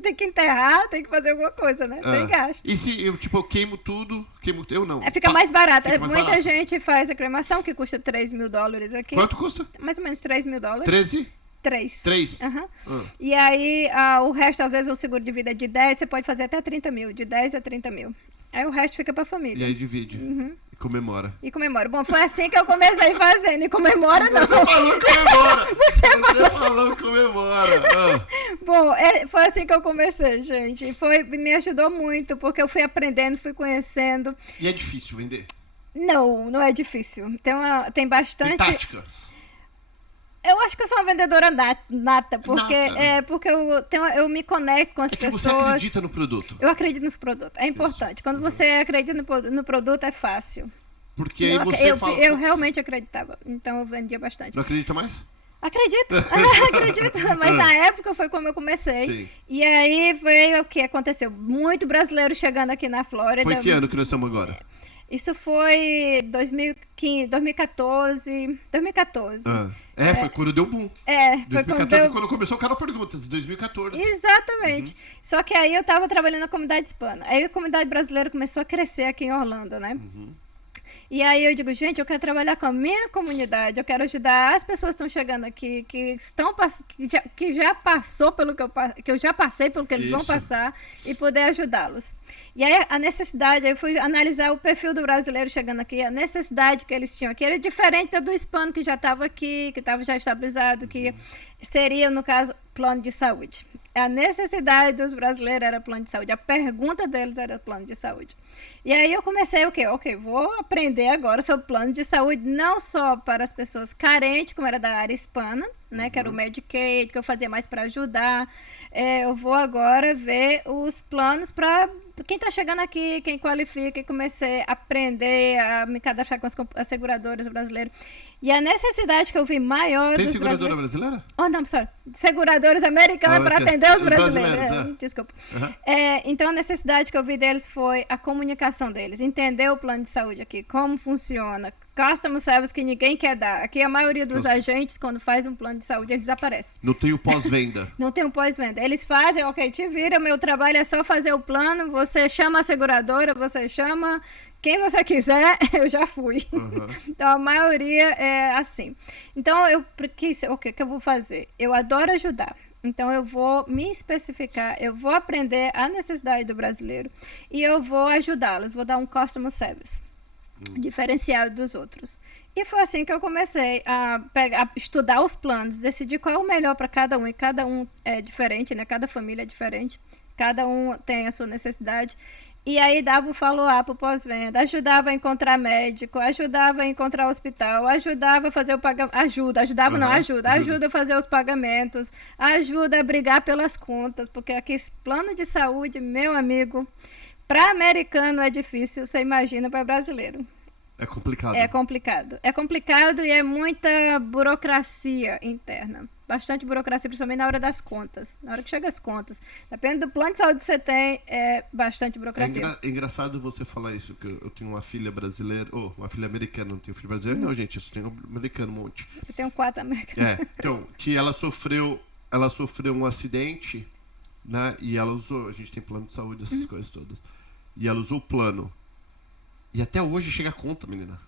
Tem que enterrar, tem que fazer alguma coisa, né? Tem gasto. E se eu queimo tudo, eu não. Fica mais barato. Fica mais Muita barato. gente faz a cremação que custa $3.000 aqui. Quanto custa? Mais ou menos $3.000. 13? 3. 3. Aham. Ah. E aí, o resto, às vezes, o seguro de vida é de 10, você pode fazer até 30 mil, de 10 a 30 mil. Aí o resto fica pra E família. aí divide. E comemora. E comemora. Bom, foi assim que eu comecei fazendo. E comemora não. Você falou comemora! Você falou comemora! Ah. Bom, foi assim que eu comecei, gente. Me ajudou muito, porque eu fui aprendendo, fui conhecendo. E é difícil vender? Não é difícil. Tem Tem bastante... tática? Eu acho que eu sou uma vendedora nata, porque, Nata, né? porque eu me conecto com as É que você pessoas. acredita no produto. Eu acredito nos produtos. É importante. Quando você acredita no produto, é fácil. Porque aí você fala... Eu "Putz, realmente acreditava. Então eu vendia bastante. Não acredita mais? Acredito, acredito. Mas na época foi como eu comecei. Sim. E aí veio o que aconteceu. Muito brasileiro chegando aqui na Flórida. Foi que ano que nós estamos agora? Isso foi 2015, 2014. 2014. Foi quando deu boom. Foi 2014 quando começou o canal Perguntas, 2014. Exatamente. Só que aí eu tava trabalhando na comunidade hispana. Aí a comunidade brasileira começou a crescer aqui em Orlando, né? E aí eu digo, gente, eu quero trabalhar com a minha comunidade, eu quero ajudar as pessoas que estão chegando aqui, que já passou pelo que eu já passei, pelo que eles vão Isso. passar, e poder ajudá-los. E aí a necessidade, eu fui analisar o perfil do brasileiro chegando aqui, a necessidade que eles tinham aqui era diferente da do hispano que já estava aqui, que estava já estabilizado, que seria, no caso, plano de saúde. A necessidade dos brasileiros era plano de saúde, a pergunta deles era plano de saúde. E aí eu comecei o quê? Ok, vou aprender agora sobre plano de saúde, não só para as pessoas carentes, como era da área hispana, né? Que era o Medicaid, que eu fazia mais para ajudar. Eu vou agora ver os planos para quem está chegando aqui, quem qualifica, e comecei a aprender a me cadastrar com as seguradoras brasileiras. E a necessidade que eu vi maior Tem dos seguradora brasileiros... brasileira? Oh, não, sorry. Seguradoras americanas para atender os brasileiros. Desculpa. Uhum. Então, a necessidade que eu vi deles foi a comunicação deles. Entender o plano de saúde aqui, como funciona. Customer service que ninguém quer dar. Aqui, a maioria dos agentes, quando faz um plano de saúde, eles desaparecem. Não tem o pós-venda. Não tem um pós-venda. Eles fazem, ok, te vira, meu trabalho é só fazer o plano, você chama a seguradora, você chama... Quem você quiser, eu já fui. Uhum. Então, a maioria é assim. Então, o que eu vou fazer? Eu adoro ajudar. Então, eu vou me especificar, eu vou aprender a necessidade do brasileiro e eu vou ajudá-los, vou dar um customer service diferenciado dos outros. E foi assim que eu comecei a estudar os planos, decidir qual é o melhor para cada um, e cada um é diferente, né? Cada família é diferente, cada um tem a sua necessidade. E aí dava o follow-up, o pós-venda, ajudava a encontrar médico, ajudava a encontrar hospital, ajudava a fazer o pagamento, ajuda a fazer os pagamentos, ajuda a brigar pelas contas, porque aqui plano de saúde, meu amigo, para americano é difícil, você imagina para brasileiro. É complicado. É complicado e é muita burocracia interna. Bastante burocracia, principalmente na hora das contas. Na hora que chega as contas. Depende do plano de saúde que você tem, é bastante burocracia. É engraçado você falar isso, que eu tenho uma filha brasileira, uma filha americana, não tenho filho brasileiro, não, gente, eu tenho um americano, um monte. Eu tenho 4 americanos. Então, que ela sofreu um acidente, né, e ela usou, a gente tem plano de saúde, essas coisas todas, e ela usou o plano. E até hoje chega a conta, menina.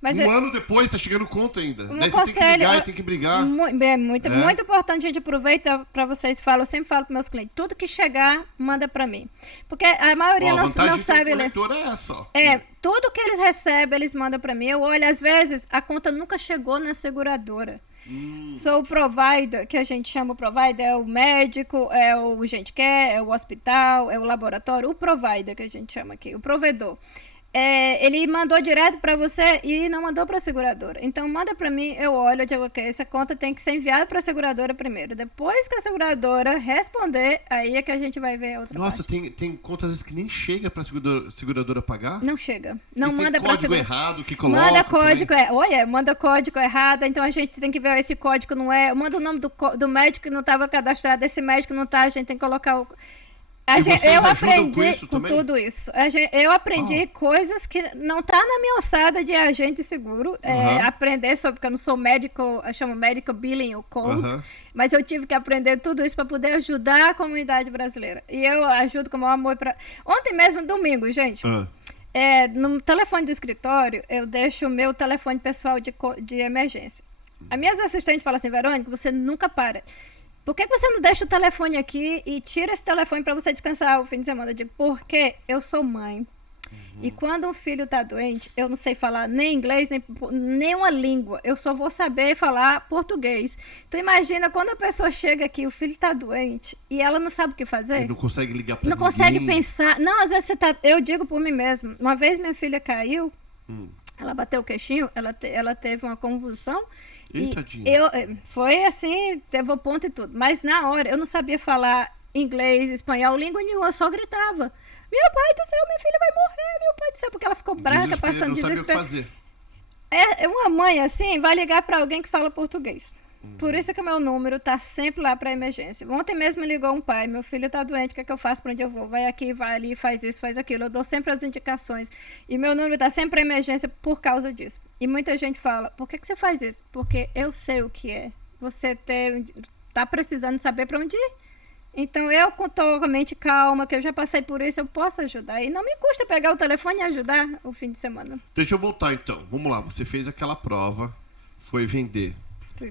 Mas ano depois tá chegando conta ainda. Daí você tem que ligar e tem que brigar. Muito importante, a gente aproveita para vocês falam, eu sempre falo para meus clientes, tudo que chegar, manda para mim. Porque a maioria não sabe ler. É essa, ó. Tudo que eles recebem, eles mandam para mim. Eu olho, às vezes, a conta nunca chegou na seguradora. Sou o provider, que a gente chama o provider, é o médico, é o gente quer, é o hospital, é o laboratório, o provider que a gente chama aqui, o provedor. Ele mandou direto para você e não mandou para a seguradora. Então, manda para mim, eu olho, eu digo, ok, essa conta tem que ser enviada para a seguradora primeiro. Depois que a seguradora responder, aí é que a gente vai ver a outra parte. Nossa, tem contas às vezes que nem chega para a seguradora pagar? Não chega. Não manda para a seguradora. Código errado que coloca. Manda código, manda código errado, então a gente tem que ver esse código não é. Manda o nome do médico que não estava cadastrado, esse médico não tá, a gente tem que colocar o... Eu aprendi com tudo isso. Eu aprendi coisas que não tá na minha alçada de agente seguro. Aprender sobre, porque eu não sou médico, eu chamo Medical Billing ou Code, mas eu tive que aprender tudo isso para poder ajudar a comunidade brasileira. E eu ajudo com o maior amor para... Ontem mesmo, domingo, gente, no telefone do escritório, eu deixo o meu telefone pessoal de emergência. As minhas assistentes falam assim, Verônica, você nunca para. Por que você não deixa o telefone aqui e tira esse telefone para você descansar o fim de semana? Eu digo, porque eu sou mãe. E quando um filho tá doente, eu não sei falar nem inglês, nem uma língua. Eu só vou saber falar português. Então imagina, quando a pessoa chega aqui, o filho tá doente e ela não sabe o que fazer. E não consegue ligar pra ninguém. Não consegue pensar. Não, às vezes você tá... Eu digo por mim mesmo. Uma vez minha filha caiu, ela bateu o queixinho, ela teve uma convulsão. Foi assim, teve o ponto e tudo. Mas na hora, eu não sabia falar inglês, espanhol, língua nenhuma, eu só gritava. Meu pai do céu, minha filha vai morrer, meu pai do céu, porque ela ficou brava, passando desespero. Não sabia o que fazer. Uma mãe assim vai ligar para alguém que fala português. Por isso que o meu número tá sempre lá para emergência. Ontem mesmo me ligou um pai, meu filho tá doente, o que é que eu faço, para onde eu vou? Vai aqui, vai ali, faz isso, faz aquilo. Eu dou sempre as indicações. E meu número tá sempre para emergência por causa disso. E muita gente fala, por que você faz isso? Porque eu sei o que é. Você tá precisando saber para onde ir. Então eu, com toda a mente calma, que eu já passei por isso, eu posso ajudar. E não me custa pegar o telefone e ajudar o fim de semana. Deixa eu voltar então. Vamos lá, você fez aquela prova, foi vender.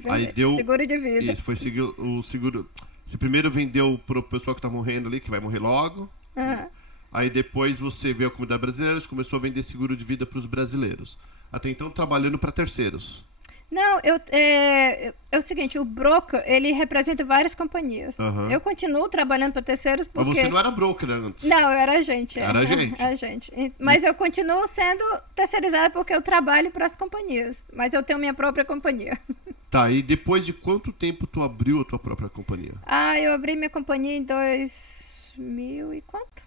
Aí deu seguro de vida. Isso, foi o seguro. Você primeiro vendeu pro pessoal que tá morrendo ali, que vai morrer logo. Aí depois você veio a comunidade brasileira e começou a vender seguro de vida para os brasileiros. Até então trabalhando para terceiros. Não, é o seguinte, o broker, ele representa várias companhias. Eu continuo trabalhando para terceiros porque... Mas você não era broker antes? Não, eu era agente. Era agente? Agente. Mas eu continuo sendo terceirizada porque eu trabalho para as companhias. Mas eu tenho minha própria companhia. Tá, e depois de quanto tempo tu abriu a tua própria companhia? Eu abri minha companhia em 2000 e quanto?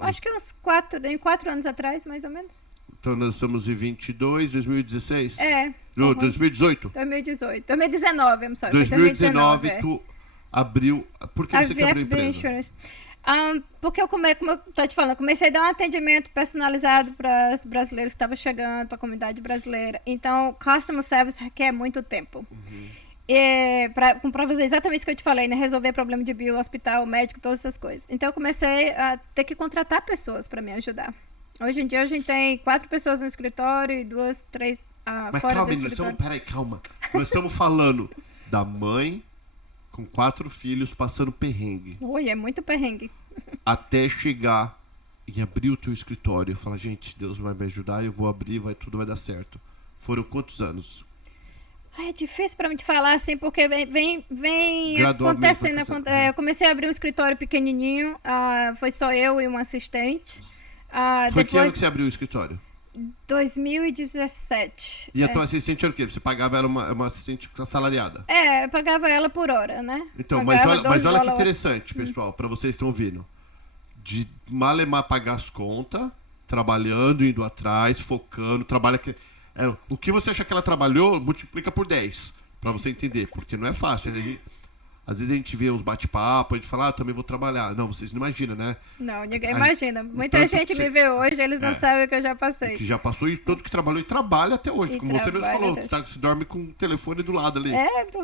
Acho que em 4 anos atrás, mais ou menos. Então nós estamos em 2016? Não, 2018? 2019, I'm sorry. 2019 foi tu abriu... Por que a você quer abrir a VFB empresa? Insurance. Porque como eu tô te falando, comecei a dar um atendimento personalizado para os brasileiros que estavam chegando, para a comunidade brasileira. Então, customer service requer muito tempo. Para fazer exatamente isso que eu te falei, né? Resolver problema de bio, hospital, médico, todas essas coisas. Então, eu comecei a ter que contratar pessoas para me ajudar. Hoje em dia, a gente tem 4 pessoas no escritório e 2, 3 Mas fora calma, do menino, escritório. peraí, calma. Nós estamos falando da mãe com 4 filhos passando perrengue. Ui, é muito perrengue. Até chegar e abrir o teu escritório e falar, gente, Deus vai me ajudar, eu vou abrir, tudo vai dar certo. Foram quantos anos? É difícil para mim te falar assim, porque vem Gradualmente acontecendo. acontecendo. Eu comecei a abrir um escritório pequenininho, foi só eu e um assistente. Foi que Depois, ano que você abriu o escritório? 2017. E a tua assistente era o quê? Você pagava ela uma assistente assalariada? Eu pagava ela por hora, né? Então, Pagava mas 12 olha que dólares. interessante, pessoal, para vocês que estão ouvindo. De malemar pagar as contas, trabalhando, indo atrás, focando, o que você acha que ela trabalhou, multiplica por 10, para você entender, porque não é fácil. Às vezes a gente vê uns bate-papo, a gente fala, também vou trabalhar. Não, vocês não imaginam, né? Não, ninguém imagina. Muita tanto gente que me vê hoje, eles não sabem o que eu já passei. Que já passou e todo que trabalhou e trabalha até hoje, E como você mesmo trabalha falou, até você dorme com o telefone do lado ali.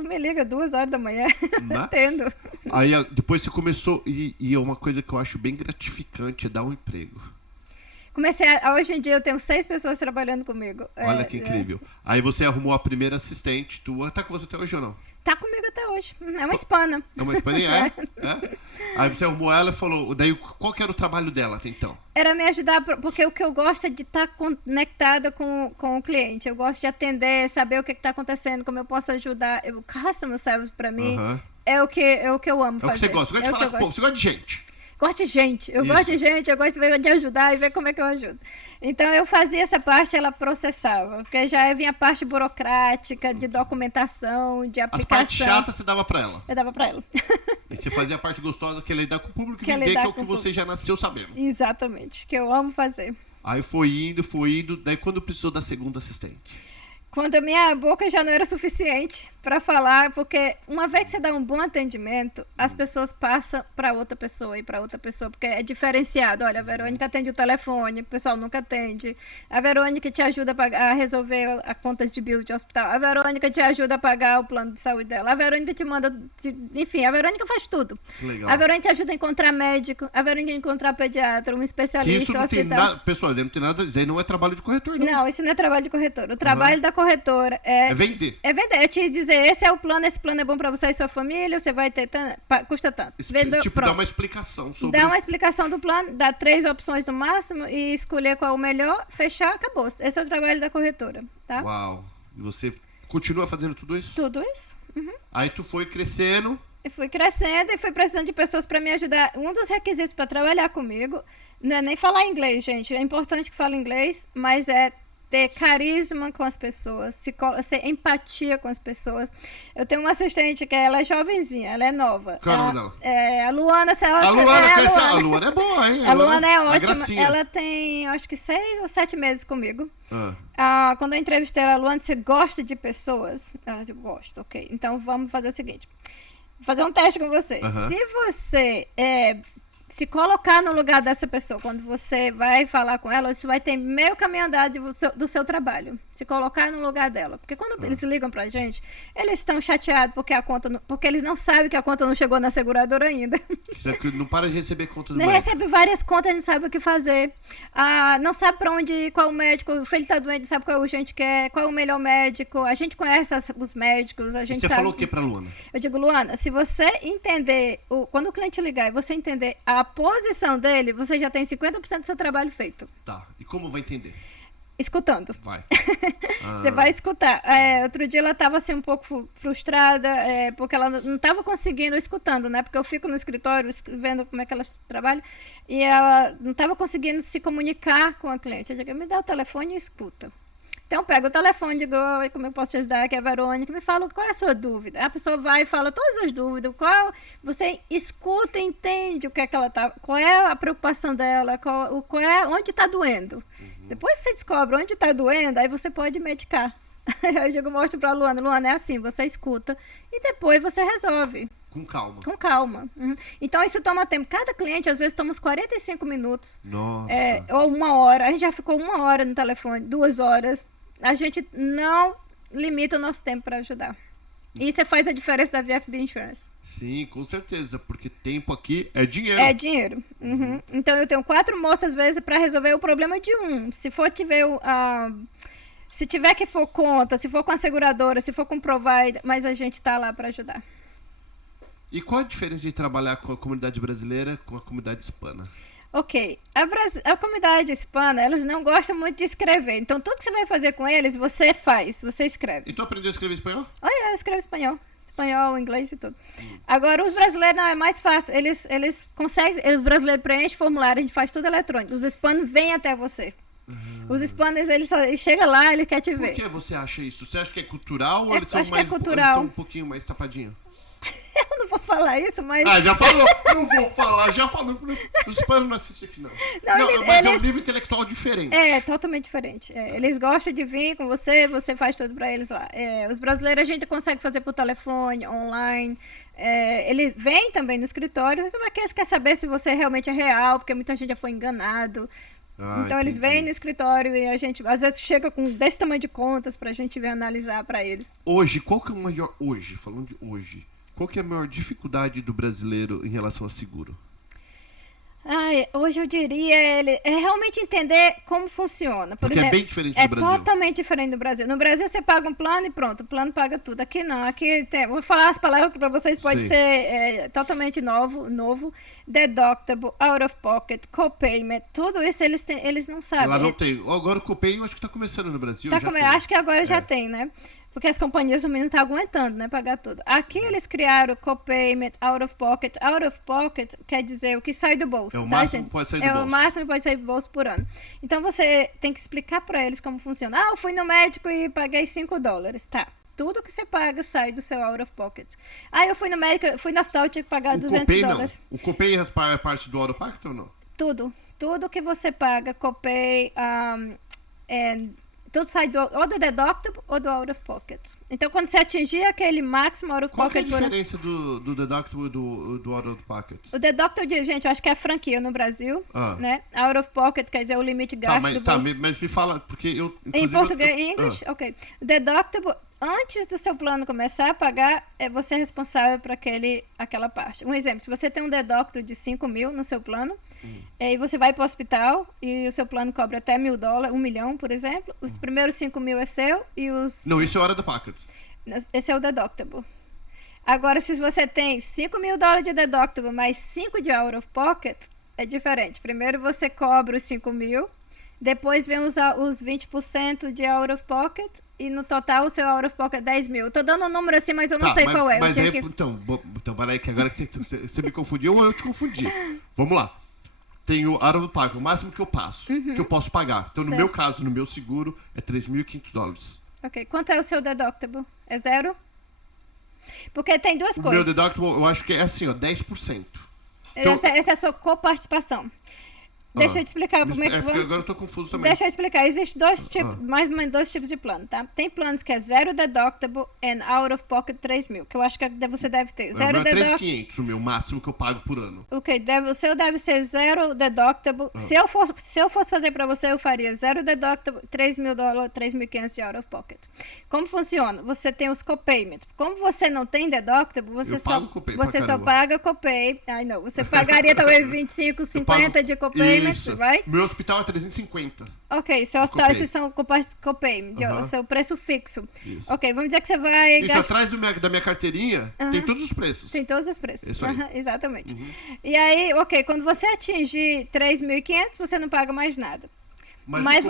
Me liga 2 horas da manhã, Né? atendo. Aí depois você começou, e é uma coisa que eu acho bem gratificante, é dar um emprego. Hoje em dia eu tenho 6 pessoas trabalhando comigo. Olha que incrível. Aí você arrumou a primeira assistente tua, tá com você até hoje ou não? Tá comigo até hoje. É uma hispana. É uma espanha? É? Aí você arrumou ela e falou, daí qual que era o trabalho dela até então? Era me ajudar, porque o que eu gosto é de estar conectada com o cliente. Eu gosto de atender, saber o que está acontecendo, como eu posso ajudar. O customer service, pra mim, é o que eu amo fazer. É o que você gosta. Você gosta de falar com o povo, você gosta de gente. Gosto de gente. Eu gosto de gente, eu gosto de ajudar e ver como é que eu ajudo. Então, eu fazia essa parte, ela processava. Porque já vinha a parte burocrática, de documentação, de aplicação. As partes chatas você dava pra ela. Eu dava pra ela. E você fazia a parte gostosa, que é lidar com o público e Que é vender, lidar que é o com que o você já nasceu sabendo. Exatamente, que eu amo fazer. Aí foi indo. Daí quando precisou da segunda assistente? Quando a minha boca já não era suficiente para falar, porque uma vez que você dá um bom atendimento, as pessoas passam para outra pessoa e para outra pessoa, porque é diferenciado. Olha, a Verônica atende o telefone, o pessoal nunca atende. A Verônica te ajuda a resolver a contas de bill de hospital. A Verônica te ajuda a pagar o plano de saúde dela. A Verônica te manda, enfim, a Verônica faz tudo. Legal. A Verônica te ajuda a encontrar médico, a Verônica a encontrar pediatra, um Que especialista, isso um não tem hospital. nada, pessoal, daí não tem nada, daí não é trabalho de corretor, não. Não, isso não é trabalho de corretor. O trabalho da corretora É vender. é vender, é te dizer, esse é o plano, esse plano é bom pra você e sua família, você vai ter tanto, custa tanto. Tipo, dá uma explicação sobre... Dá uma explicação do plano, dá 3 opções no máximo e escolher qual é o melhor, fechar, acabou. Esse é o trabalho da corretora, tá? Uau. E você continua fazendo tudo isso? Tudo isso. Aí tu foi crescendo. Eu fui crescendo e fui precisando de pessoas pra me ajudar. Um dos requisitos pra trabalhar comigo não é nem falar inglês, gente. É importante que fale inglês, mas é ter carisma com as pessoas, ser empatia com as pessoas. Eu tenho uma assistente que ela é jovenzinha, ela é nova. Qual é o nome dela? É a Luana, se ela... A Luana, a a Luana é boa, hein? A Luana é a ótima. gracinha. Ela tem, acho que 6 ou 7 meses comigo. Ah. Quando eu entrevistei ela, Luana, você gosta de pessoas? Ela disse, gosto, ok. Então vamos fazer o seguinte. Vou fazer um teste com você. Se você se colocar no lugar dessa pessoa, quando você vai falar com ela, isso vai ter meio caminho andado do seu trabalho. Se colocar no lugar dela. Porque quando eles ligam pra gente, eles estão chateados porque porque eles não sabem que a conta não chegou na seguradora ainda. Não para de receber conta do Não médico. recebe várias contas, não sabe o que fazer. Não sabe pra onde ir, qual o médico. O filho tá doente, sabe qual urgente que é, qual é o melhor médico. A gente conhece os médicos, a gente E você sabe. falou o que pra Luana? Eu digo, Luana, se você entender, quando o cliente ligar e você entender a posição dele, você já tem 50% do seu trabalho feito. Tá. E como vai entender? Escutando. Vai. Você vai escutar. Outro dia ela estava assim um pouco frustrada, porque ela não estava conseguindo, escutando, né? Porque eu fico no escritório vendo como é que elas trabalham, e ela não estava conseguindo se comunicar com a cliente. Eu digo, me dá o telefone e escuta. Então, pega o telefone e digo, oi, como eu posso te ajudar? Aqui é a Verônica. Me fala qual é a sua dúvida. A pessoa vai e fala todas as dúvidas. Você escuta e entende o que é que ela tá, qual é a preocupação dela, onde está doendo. Depois que você descobre onde está doendo, aí você pode medicar. Aí eu mostro pra Luana, é assim, você escuta e depois você resolve. Com calma. Com calma. Então isso toma tempo. Cada cliente às vezes toma uns 45 minutos. Nossa. Ou 1 hora. A gente já ficou 1 hora no telefone, 2 horas. A gente não limita o nosso tempo para ajudar. E isso faz a diferença da VFB Insurance. Sim, com certeza, porque tempo aqui é dinheiro. É dinheiro. Então eu tenho 4 moças às vezes para resolver o problema de um. Se tiver que for conta, se for com a seguradora, se for com provider, mas a gente tá lá para ajudar. E qual a diferença de trabalhar com a comunidade brasileira com a comunidade hispana? Ok, a comunidade hispana, eles não gostam muito de escrever. Então, tudo que você vai fazer com eles, você escreve. E tu aprendeu a escrever espanhol? Eu escrevo espanhol. Espanhol, inglês e tudo. Agora, os brasileiros não é mais fácil. Eles conseguem, os brasileiros preenchem formulário, a gente faz tudo eletrônico. Os hispanos vêm até você. Os hispanos, eles chegam lá, ele quer te ver. Por que você acha isso? Você acha que é cultural ou eles acho são que é cultural. Eles são um pouquinho mais tapadinhos? Eu não vou falar isso, mas... Já falou. Não vou falar, já falou. Os hispanos não assistem aqui, não. Mas é um nível intelectual diferente. É, totalmente diferente. Eles gostam de vir com você faz tudo pra eles lá. Os brasileiros a gente consegue fazer por telefone, online. Ele vem também no escritório, mas eles querem saber se você realmente é real, porque muita gente já foi enganado. Então eles vêm no escritório e a gente às vezes chega com desse tamanho de contas pra gente ver, analisar pra eles. Hoje, qual que é o maior... Falando de hoje, qual que é a maior dificuldade do brasileiro em relação a seguro? Hoje eu diria é realmente entender como funciona. Porque é bem diferente do Brasil. É totalmente diferente do Brasil. No Brasil você paga um plano e pronto, o plano paga tudo. Aqui não, vou falar as palavras que para vocês pode ser totalmente novo. Deductible, out of pocket, copayment, tudo isso eles não sabem. Lá não tem. Agora o copay eu acho que está começando no Brasil. Acho que agora já tem, né? Porque as companhias também não estão aguentando, né? Pagar tudo. Aqui eles criaram copayment, out of pocket. Out of pocket quer dizer o que sai do bolso. É o máximo que pode sair do bolso. É o máximo que pode sair do bolso por ano. Então você tem que explicar para eles como funciona. Eu fui no médico e paguei $5. Tá. Tudo que você paga sai do seu out of pocket. Eu fui no médico, fui no hospital e tinha que pagar $200. Copay, não. O copay é parte do out of pocket ou não? Tudo que você paga, copay, tudo sai ou do deductible ou do out of pocket. Então, quando você atingir aquele máximo out of pocket... Qual é a diferença do deductible e do out of pocket? O deductible, gente, eu acho que é franquia no Brasil, né? Out of pocket quer dizer o limite gasto do bolso. Mas me fala, porque eu... Em português, em inglês? Ok. O deductible, antes do seu plano começar a pagar, você é responsável por aquela parte. Um exemplo, se você tem um deductible de $5.000 no seu plano, e você vai para o hospital e o seu plano cobra até $1.000, $1 milhão, por exemplo, os primeiros $5.000 é seu e os... Não, isso é hora do pocket. Esse é o deductible. Agora, se você tem $5.000 de deductible mais 5 de out of pocket, é diferente. Primeiro você cobra os 5.000, depois vem os 20% de out of pocket e no total o seu out of pocket é 10.000. Eu tô dando um número assim, mas eu não sei qual é. Mas então, peraí, que agora que você me confundiu ou eu te confundi. Vamos lá. Tem o out of pocket, o máximo que eu passo, que eu posso pagar. Então, no meu caso, no meu seguro, é $3.500. Ok. Quanto é o seu deductible? É 0? Porque tem duas coisas. O meu deductible, eu acho que é assim, 10%. Então, essa é a sua coparticipação. Deixa eu te explicar. Porque agora eu tô confuso também. Deixa eu explicar. Existem mais ou menos 2 tipos de plano, tá? Tem planos que é 0 deductible and out of pocket 3.000, que eu acho que você deve ter. O meu é 3.500, o meu máximo que eu pago por ano. Ok, o seu deve ser 0 deductible. Se eu fosse fazer pra você, eu faria 0 deductible, $3.000, $3.500 de out of pocket. Como funciona? Você tem os copayments. Como você não tem deductible, você só paga copay. Não, você pagaria talvez 25, 50 de copayment, vai? Meu hospital é 350. Ok, seu hospital, esses são copayment, o seu preço fixo. Isso. Ok, vamos dizer que você vai... Isso, atrás da minha carteirinha, tem todos os preços. Tem todos os preços. Isso aí. Exatamente. E aí, ok, quando você atingir 3.500, você não paga mais nada. Mas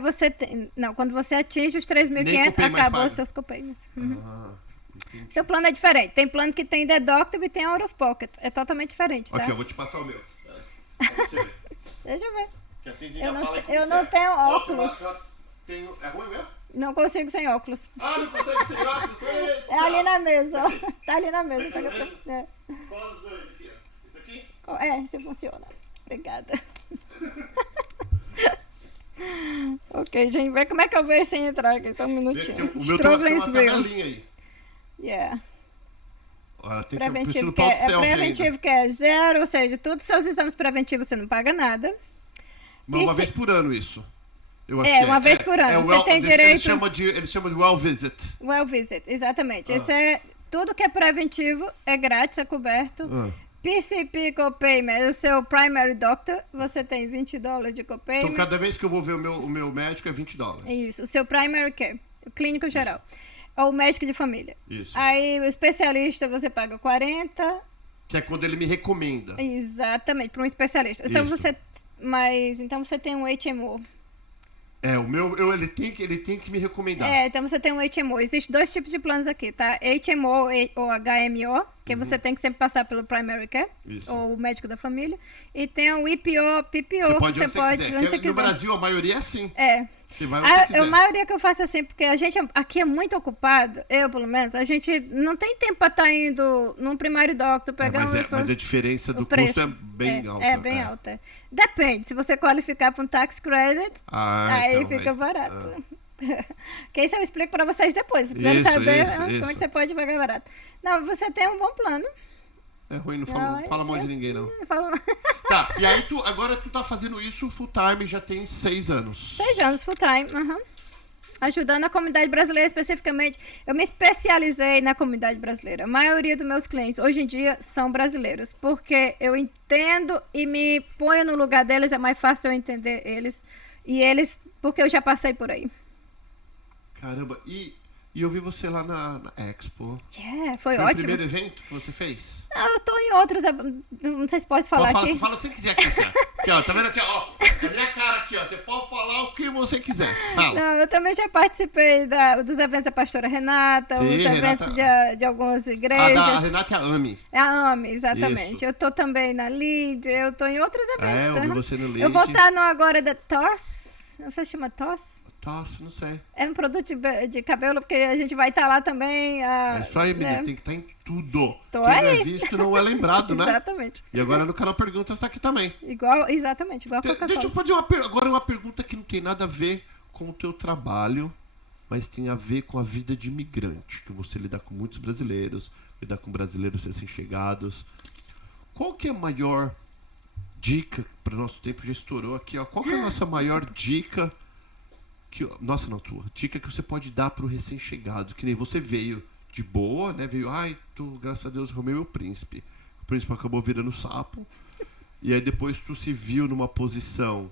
você tem... Não, quando você atinge os 3.500, acabou os seus copayments. Seu plano é diferente. Tem plano que tem deductible e tem out of pocket. É totalmente diferente, tá? Ok, eu vou te passar o meu. Pra você ver. Deixa eu ver. Que assim a gente eu não tenho óculos. tenho... É ruim mesmo? Não consigo sem óculos. Ah, não consegue sem óculos? Eita. É ali na mesa, ó. Tá ali na mesa. Tá na Pega mesa? pra... É. Qual dos dois aqui, ó? Esse aqui? É, se funciona. Obrigada. Ok, gente, vê como é que eu vejo sem entrar aqui. Só um minutinho. O meu tem uma Struggling tabelinha aí. Yeah. Olha, tem Preventivo, que eu preciso que no pau é, do selfie preventivo ainda. que é 0, ou seja, todos os seus exames preventivos você não paga nada. Mas uma Esse- vez por ano isso. Eu acho É, que uma vez por ano. Você tem direito- Eles chamam de well visit. Well visit, exatamente. Ah. Esse é tudo que é preventivo, é grátis, é coberto. Ah. PCP copayment, o seu primary doctor, você tem $20 de copayment. Então cada vez que eu vou ver o meu médico é $20. Isso, o seu primary care, o clínico geral. Ou o médico de família. Isso. Aí o especialista você paga 40. Que é quando ele me recomenda. Exatamente, para um especialista. Então Isso. então você tem um HMO. É, ele tem que me recomendar. Então você tem um HMO. Existem 2 tipos de planos aqui, tá? HMO ou HMO, que você tem que sempre passar pelo primary care, Isso. ou o médico da família. E tem o IPO, PPO, Você pode que onde você quiser. onde você Porque no quiser. Brasil a maioria é assim. É. Você vai onde você A quiser. maioria que eu faço assim, porque a gente aqui é muito ocupado, eu pelo menos, a gente não tem tempo pra estar indo num primário doctor, pegar Mas a diferença do o preço. custo é bem alta. É bem alta. Depende, se você qualificar para um tax credit, aí então, fica aí. barato. Que isso eu explico pra vocês depois, se quiserem Isso, saber isso, como é isso. que você pode pagar barato. Não, você tem um bom plano. É ruim, não Não, fala mal de ninguém, não. Fala- Tá, e aí agora tu tá fazendo isso full time, já tem 6 anos. 6 anos full time, ajudando a comunidade brasileira especificamente. Eu me especializei na comunidade brasileira. A maioria dos meus clientes hoje em dia são brasileiros, porque eu entendo e me ponho no lugar deles, é mais fácil eu entender eles. E eles, porque eu já passei por aí. Caramba, e eu vi você lá na Expo. Foi Foi o ótimo. primeiro evento que você fez? Não, eu tô em outros, não sei se pode falar Pode aqui. fala o que você quiser aqui, cara. Aqui, ó, tá vendo aqui, ó? Na minha cara aqui, ó. Você pode falar o que você quiser. Fala. Não, eu também já participei dos eventos da pastora Renata, Sim, os eventos de algumas A igrejas. da Renata é a Ami. É a AME, exatamente. Isso. Eu tô também na LEAD, eu tô em outros eventos. Eu vi aham. você no Eu vou Leite. estar no agora da TOS. Não sei se chama TOS. Nossa, não sei. É um produto de cabelo, porque a gente vai estar lá também. É só aí, menina, né? tem que estar em tudo. Tô Quem não é aí. visto não é lembrado, né? Exatamente. E agora no canal Perguntas tá aqui também. Exatamente, igual a Deixa eu Coca-Cola. fazer agora uma pergunta que não tem nada a ver com o teu trabalho, mas tem a ver com a vida de imigrante, que você lida com muitos brasileiros, lida com brasileiros recém-chegados. Qual que é a maior dica, para o nosso tempo já estourou aqui, ó. Qual que é a nossa maior dica, nossa, não tua, dica que você pode dar para o recém-chegado? Que nem você veio de boa, né? Veio, graças a Deus, arrumei meu príncipe. O príncipe acabou virando sapo. E aí depois tu se viu numa posição.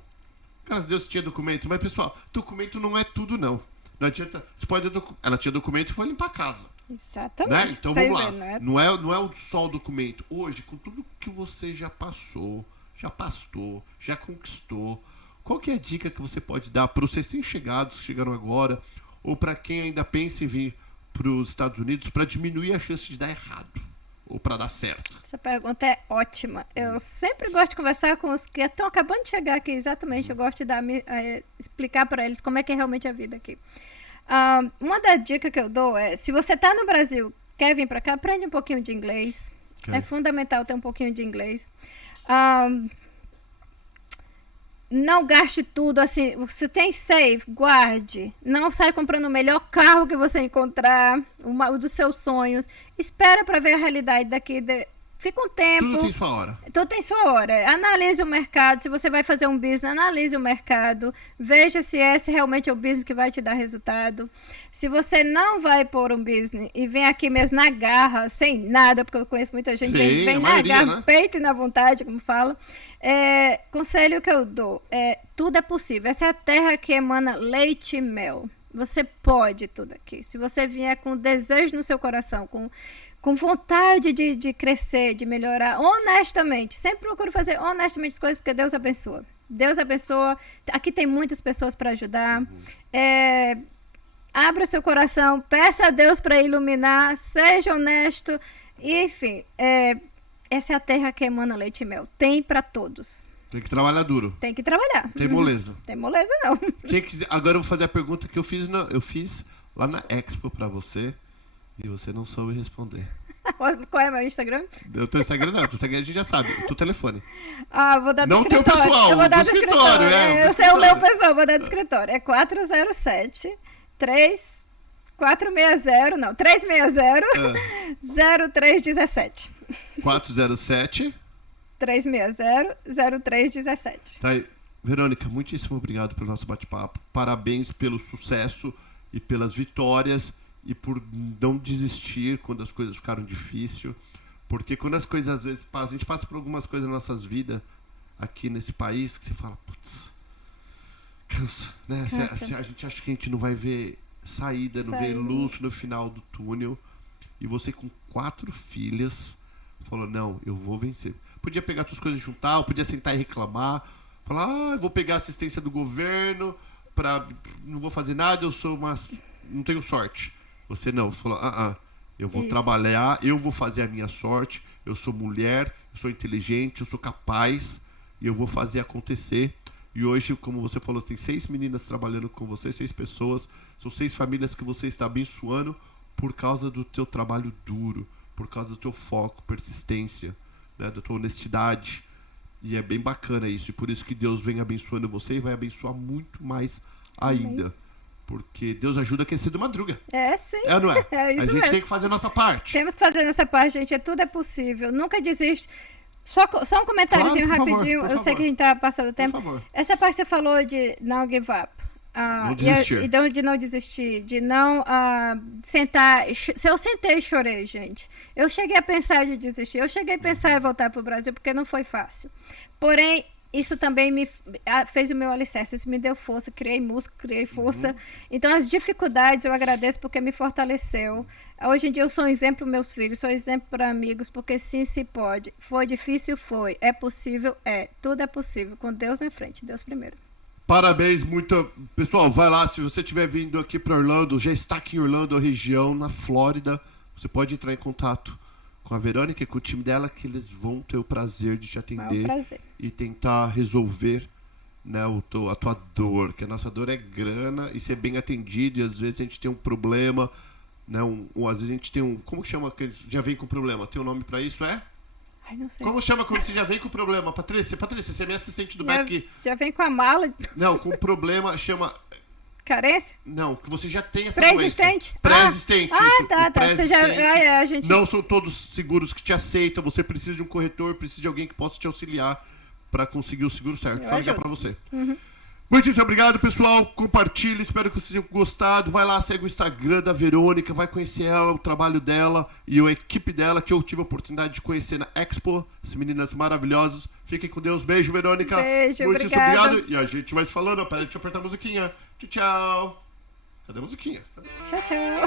Graças a Deus tinha documento, mas pessoal, documento não é tudo, não. Não adianta. Você pode ter ela tinha documento e foi limpar a casa. Exatamente. Né? Então Sei vamos lá. ver, né? Não é só o documento. Hoje, com tudo que você já passou, já pastou, já conquistou, qual que é a dica que você pode dar para os recém-chegados que chegaram agora, ou para quem ainda pensa em vir para os Estados Unidos, para diminuir a chance de dar errado ou para dar certo? Essa pergunta é ótima. Eu sempre gosto de conversar com os que estão acabando de chegar aqui, exatamente. Eu gosto de explicar para eles como é que é realmente a vida aqui. Uma das dicas que eu dou é, se você está no Brasil, quer vir para cá, aprende um pouquinho de inglês. Ok. É fundamental ter um pouquinho de inglês. Não gaste tudo assim. Você tem save, guarde. Não sai comprando o melhor carro que você encontrar, o dos seus sonhos. Espera para ver a realidade daqui. Fica um tempo. Tudo tem sua hora. Tudo tem sua hora. Analise o mercado. Se você vai fazer um business, analise o mercado. Veja se esse realmente é o business que vai te dar resultado. Se você não vai pôr um business e vem aqui mesmo na garra, sem nada, porque eu conheço muita gente que Sim, vem a na maioria, garra, né? peito e na vontade, como fala. Conselho que eu dou tudo é possível. Essa é a terra que emana leite e mel. Você pode tudo aqui. Se você vier com desejo no seu coração, com vontade de crescer, de melhorar, honestamente. Sempre procuro fazer honestamente as coisas, porque Deus abençoa. Deus abençoa. Aqui tem muitas pessoas para ajudar. Abra seu coração, peça a Deus para iluminar, seja honesto. Enfim, essa é a terra que emana leite e mel. Tem para todos. Tem que trabalhar duro. Tem que trabalhar. Tem moleza. Tem moleza, não. Quem quiser... Agora eu vou fazer a pergunta que eu fiz lá na Expo pra você e você não soube responder. Qual é meu Instagram? O teu Instagram não, o teu Instagram a gente já sabe, o teu telefone. Vou dar do Não escritório. teu pessoal, Eu vou do dar do escritório, escritório. Eu sei o meu pessoal, vou dar do escritório. É 360-0317. 407 360-0317. Tá aí. Verônica, muitíssimo obrigado pelo nosso bate-papo. Parabéns pelo sucesso e pelas vitórias e por não desistir quando as coisas ficaram difíceis. Porque quando as coisas às vezes passam, a gente passa por algumas coisas nas nossas vidas aqui nesse país que você fala, putz, cansa, né? A gente acha que a gente não vai ver saída, não vê luz no final do túnel. E você com 4 filhas falou, não, eu vou vencer. Podia pegar suas coisas e juntar, podia sentar e reclamar, falar, eu vou pegar a assistência do governo, não vou fazer nada, não tenho sorte. Você não, você falou, eu vou trabalhar, eu vou fazer a minha sorte, eu sou mulher, eu sou inteligente, eu sou capaz, e eu vou fazer acontecer. E hoje, como você falou, tem 6 meninas trabalhando com você, 6 pessoas, são 6 famílias que você está abençoando por causa do teu trabalho duro, por causa do teu foco, persistência, né, da tua honestidade. E é bem bacana isso. E por isso que Deus vem abençoando você e vai abençoar muito mais ainda. Amém. Porque Deus ajuda quem cedo madruga. É, sim. É ou não é? É isso a gente mesmo. tem que fazer a nossa parte. Temos que fazer a nossa parte, gente. Tudo é possível. Nunca desiste. Só um comentáriozinho rapidinho. Por Eu favor. sei que a gente tá passando tempo. Por favor. Essa parte que você falou de não give up. Não desistir. De não desistir, de não sentar. Eu sentei e chorei, gente. Eu cheguei a pensar de desistir. Eu cheguei a pensar em voltar para o Brasil, porque não foi fácil. Porém, isso também me fez o meu alicerce. Isso me deu força. Criei músculo, criei força. Então, as dificuldades eu agradeço porque me fortaleceu. Hoje em dia eu sou um exemplo para meus filhos, sou exemplo para amigos, porque sim, se pode. Foi difícil, foi. É possível, é. Tudo é possível. Com Deus na frente. Deus primeiro. Parabéns, pessoal, vai lá, se você estiver vindo aqui para Orlando, já está aqui em Orlando, a região, na Flórida, você pode entrar em contato com a Verônica e com o time dela, que eles vão ter o prazer de te atender e tentar resolver, né, a tua dor, que a nossa dor é grana e ser bem atendido, e às vezes a gente tem um problema, né, às vezes a gente tem como que chama que já vem com problema? Tem um nome para isso, Ai, não sei. Como chama quando você já vem com problema? Patrícia, você é minha assistente do back. Já vem com a mala. Não, com problema chama... Carência? Não, que você já tem essa Pré-existente? doença. Pré-existente. Tá. Você já... a gente... Não são todos seguros que te aceitam. Você precisa de um corretor, precisa de alguém que possa te auxiliar para conseguir o seguro certo. Só ligar para você. Muitíssimo obrigado, pessoal. Compartilhe, espero que vocês tenham gostado. Vai lá, segue o Instagram da Verônica, vai conhecer ela, o trabalho dela e a equipe dela, que eu tive a oportunidade de conhecer na Expo. As meninas maravilhosas. Fiquem com Deus. Beijo, Verônica. Beijo, muitíssimo obrigado. obrigado. E a gente vai se falando. Peraí, deixa eu apertar a musiquinha. Tchau, tchau. Cadê a musiquinha? Tchau, tchau.